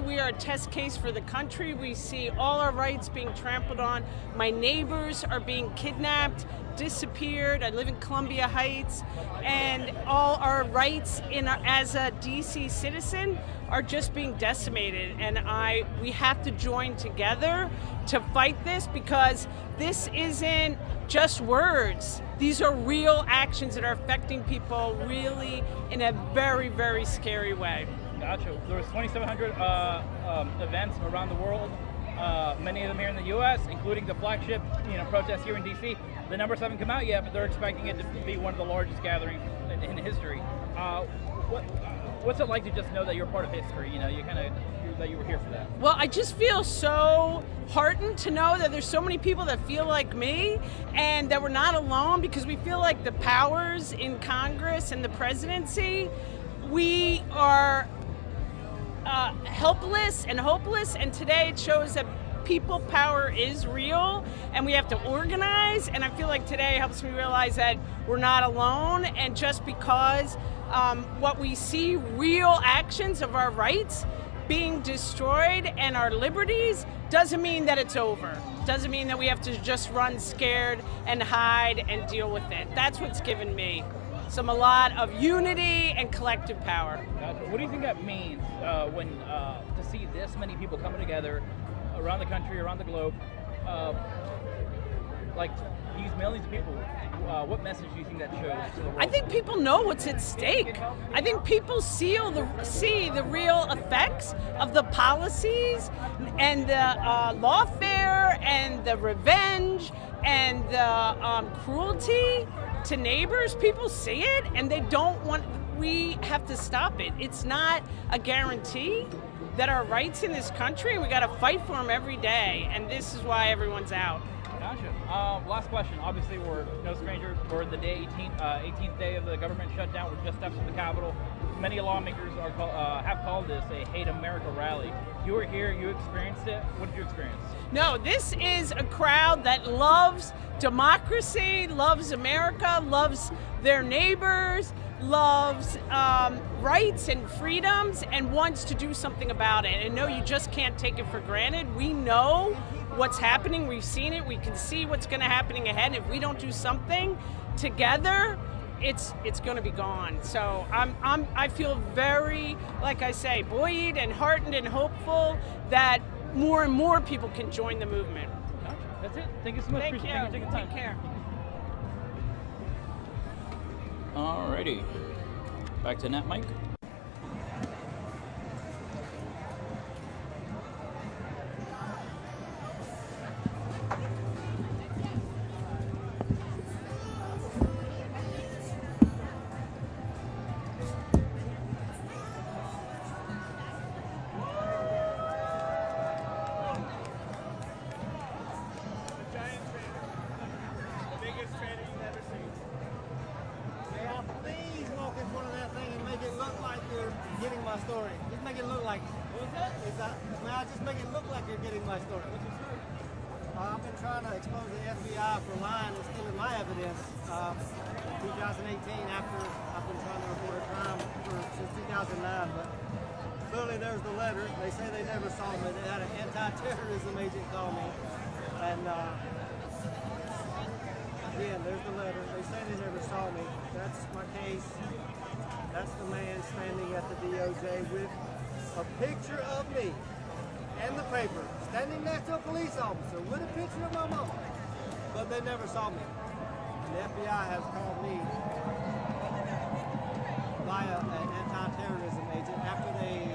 see we are a test case for the country. We see all our rights being trampled on. My neighbors are being kidnapped, disappeared. I live in Columbia Heights, and all our rights as a DC citizen are just being decimated. And we have to join together to fight this, because this isn't just words. These are real actions that are affecting people really in a very, very scary way. Gotcha. There was 2,700 events around the world, many of them here in the U.S., including the flagship, protest here in D.C. The numbers haven't come out yet, but they're expecting it to be one of the largest gatherings in history. What's it like to just know that you're part of history? That you were here for that. Well, I just feel so heartened to know that there's so many people that feel like me, and that we're not alone, because we feel like the powers in Congress and the presidency, we are helpless and hopeless, and today it shows that people power is real, and we have to organize. And I feel like today helps me realize that we're not alone, and just because what we see, real actions of our rights being destroyed and our liberties, doesn't mean that it's over. Doesn't mean that we have to just run scared and hide and deal with it. That's what's given me a lot of unity and collective power. What do you think that means when to see this many people coming together around the country, around the globe, like these millions of people? What message do you think that shows to the world? I think people know what's at stake. I think people see the real effects of the policies and the lawfare and the revenge and the cruelty to neighbors. People see it, and they don't want. We have to stop it. It's not a guarantee that our rights in this country, we got to fight for them every day, and this is why everyone's out. Gotcha. Last question. Obviously, we're no stranger. We're the 18th day of the government shutdown. We're just steps from the Capitol. Many lawmakers have called this a Hate America rally. You were here. You experienced it. What did you experience? No, this is a crowd that loves democracy, loves America, loves their neighbors, loves rights and freedoms, and wants to do something about it. And no, you just can't take it for granted. We know what's happening. We've seen it. We can see what's going to happen ahead. If we don't do something together, it's going to be gone. So I feel very, like I say, buoyed and heartened and hopeful that more and more people can join the movement. That's it. Thank you so much. Thank you. Thank you for taking the time. Take care. Alrighty. Back to Nat Mike. I've been trying to expose the FBI for lying and stealing my evidence. 2018, after I've been trying to report a crime since 2009, but clearly there's the letter. They say they never saw me. They had an anti-terrorism agent call me, and again, there's the letter. They say they never saw me. That's my case. That's the man standing at the DOJ with a picture of me and the paper, standing next to a police officer with a picture of my mom. But they never saw me. And the FBI has called me via an anti-terrorism agent after they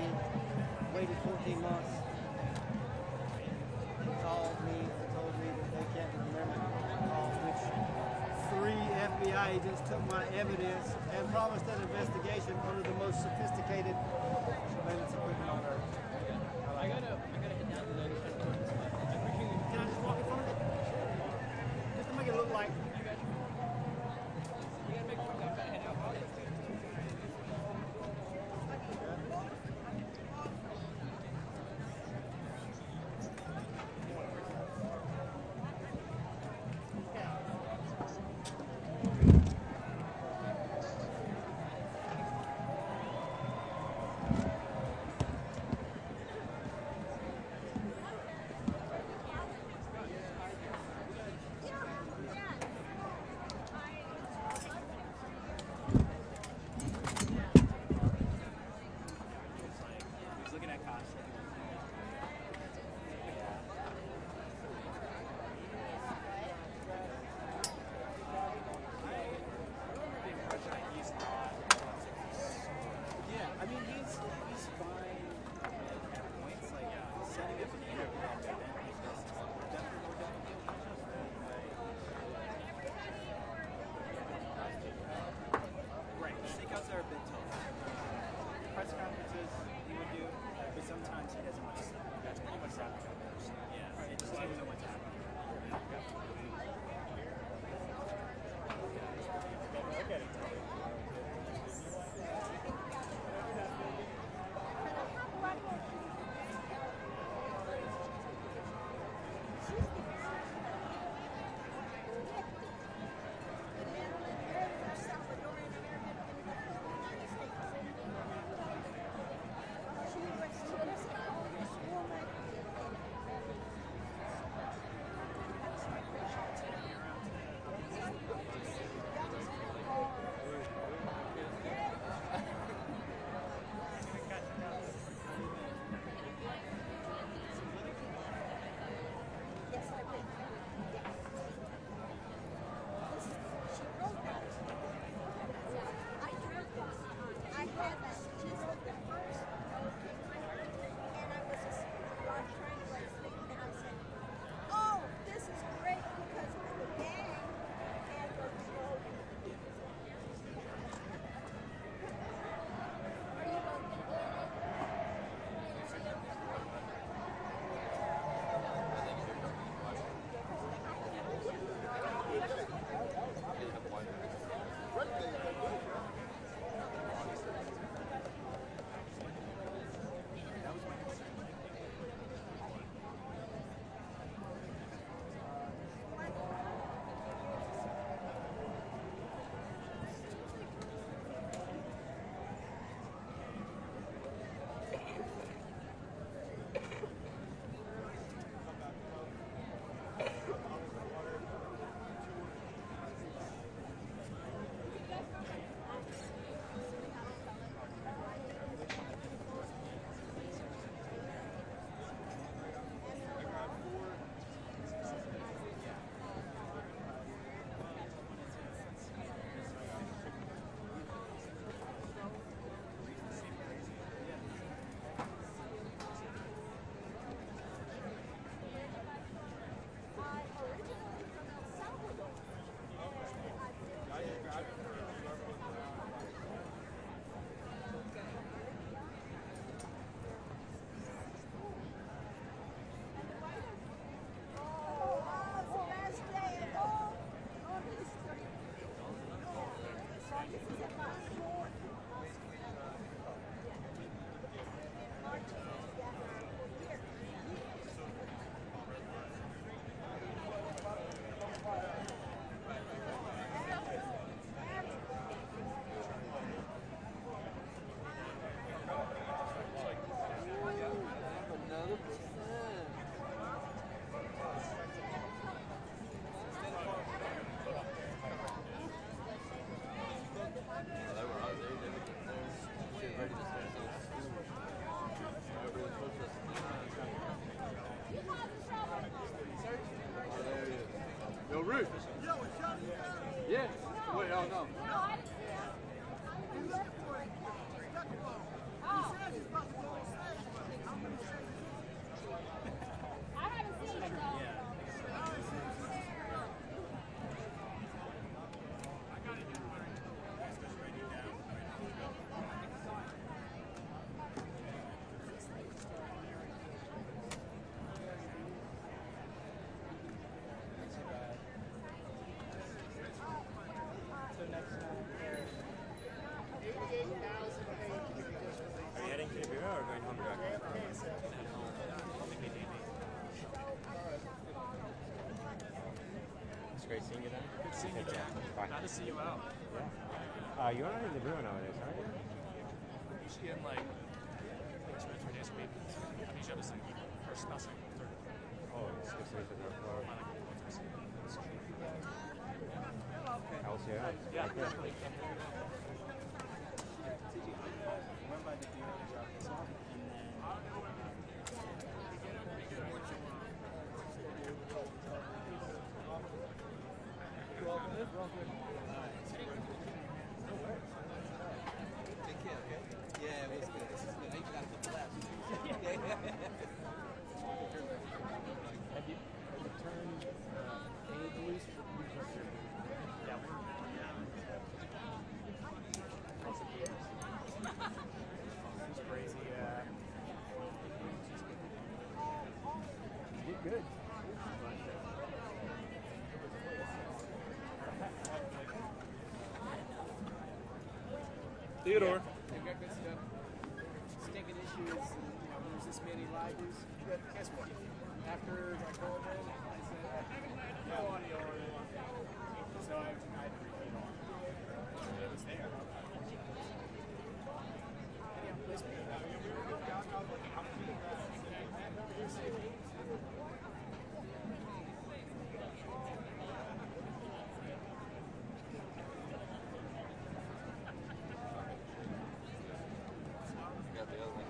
waited 14 months. They called me and told me that they can't remember the call, which 3 FBI agents took my evidence and promised an investigation under the most sophisticated surveillance equipment on earth. I gotta hit down to the other side. Can I just walk in front of it? Just to make it look like. You gotta make sure I'm gonna head out. Yo, Ruth. Yeah. Wait, oh no. I haven't seen it though. Are you heading to the bureau or going home directly? It's great seeing you then. Good seeing you, Jack. Glad to see you out. Yeah. You're not in the bureau nowadays, are you? Usually I'm like 2 or 3 days a week. I'm usually on the second, or not second, third. Oh, it's good to see the floor. LCA? Yeah, definitely. Yeah, it was good. This is good. I even got a couple laps. Have you turned any loose? Yeah, it's crazy. You did good. Theodore. They've got good stuff. Stinking issue is, there's this many libraries. But guess what? After I called in, I said, no audio or so I had to repeat on. It was there. Got the other one.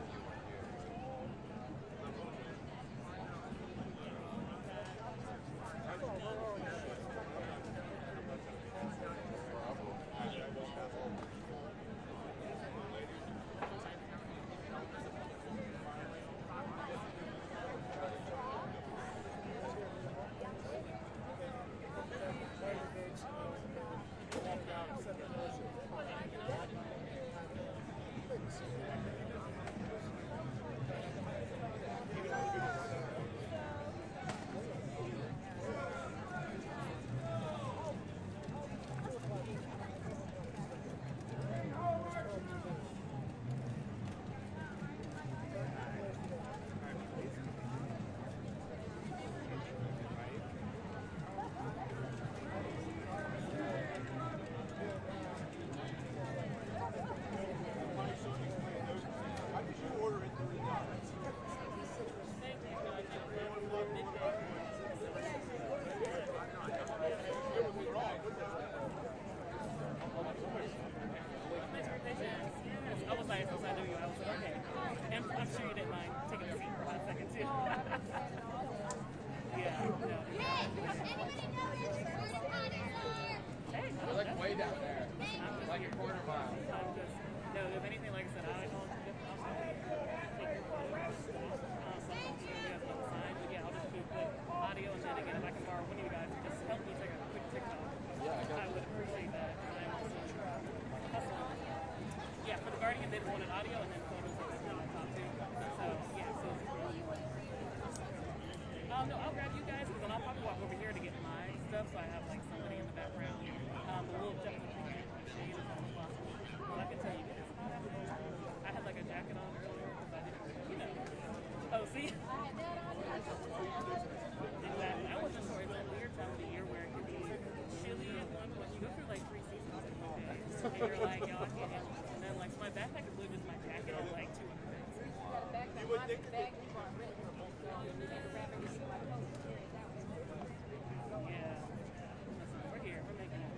I was like, since I knew you, I was like, okay. And I'm sure you didn't mind taking a seat for a hot second, too. Yeah, no. Hey, We're like way down there. Like a quarter mile. I'm just, no, if anything, like I said, I don't take your photos. Sometimes we have no sign, but yeah, I'll just do quick audio, and then again, if I can borrow one of you guys to just help me take a quick TikTok, I would appreciate that. I'm also hustling. Yeah, for the Guardian, they just wanted audio and then photos of the top too. So yeah, so no, I'll grab you guys because then I'll probably walk over here to get my stuff, so I have like somebody in the background. We'll definitely appreciate it on the fly. And you're like, yo, I can't handle this. And then, like, so my backpack is literally just my jacket at like 200 grams. You would think Yeah. Listen, we're here. We're making it.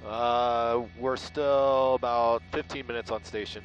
We're still about 15 minutes on station.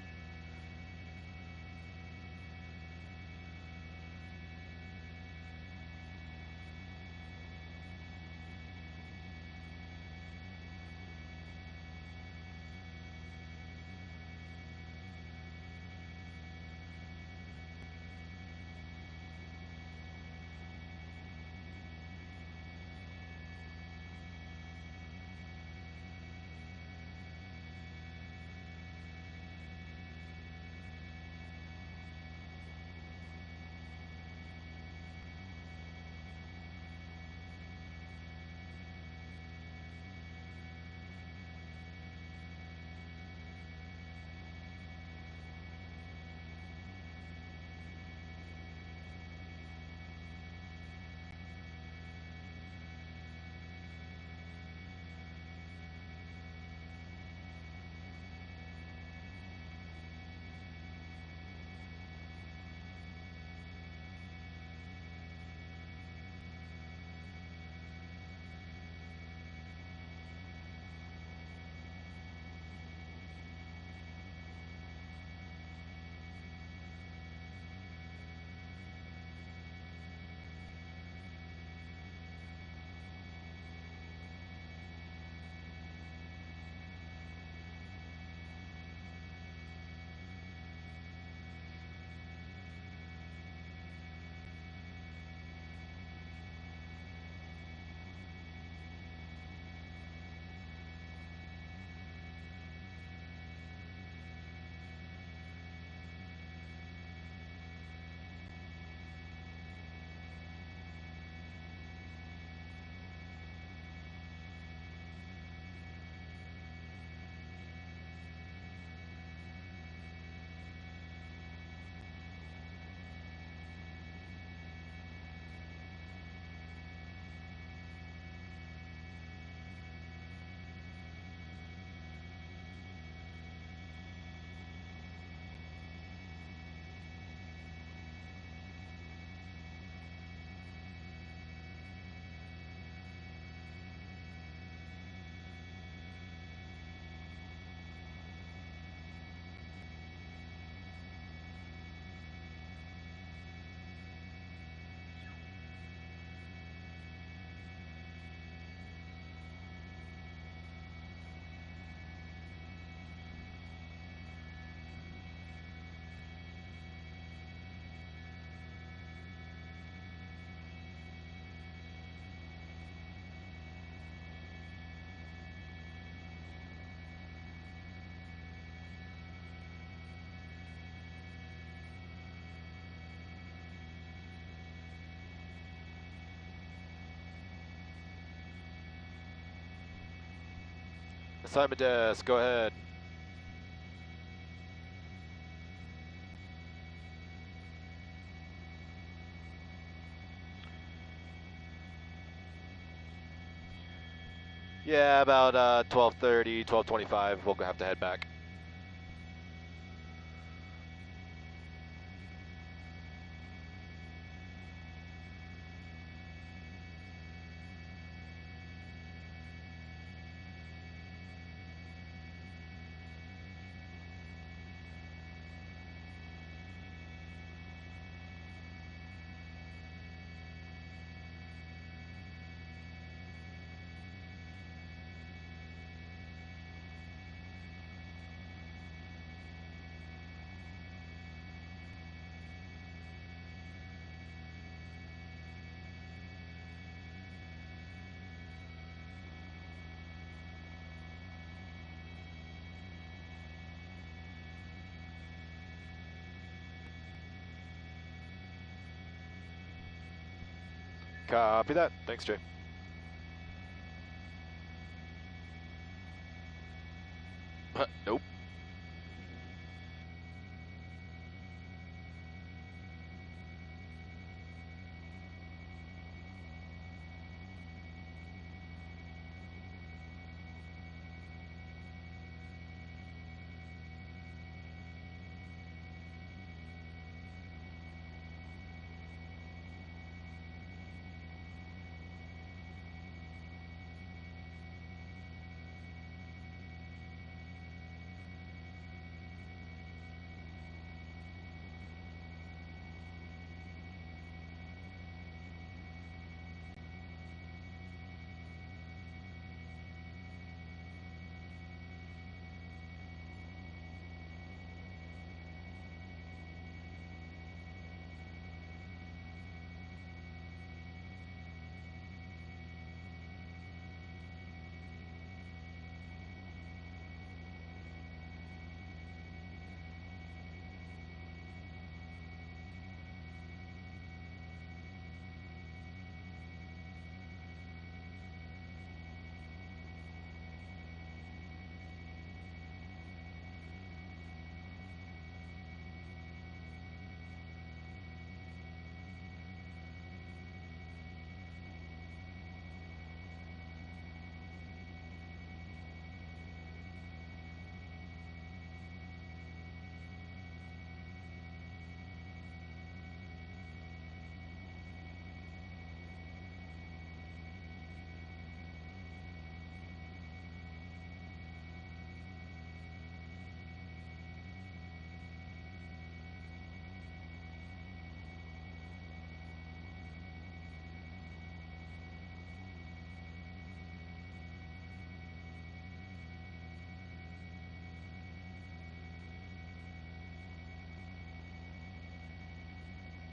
Assignment desk, go ahead. Yeah, about 12:30, 12:25, we'll have to head back. Copy that. Thanks, Jay.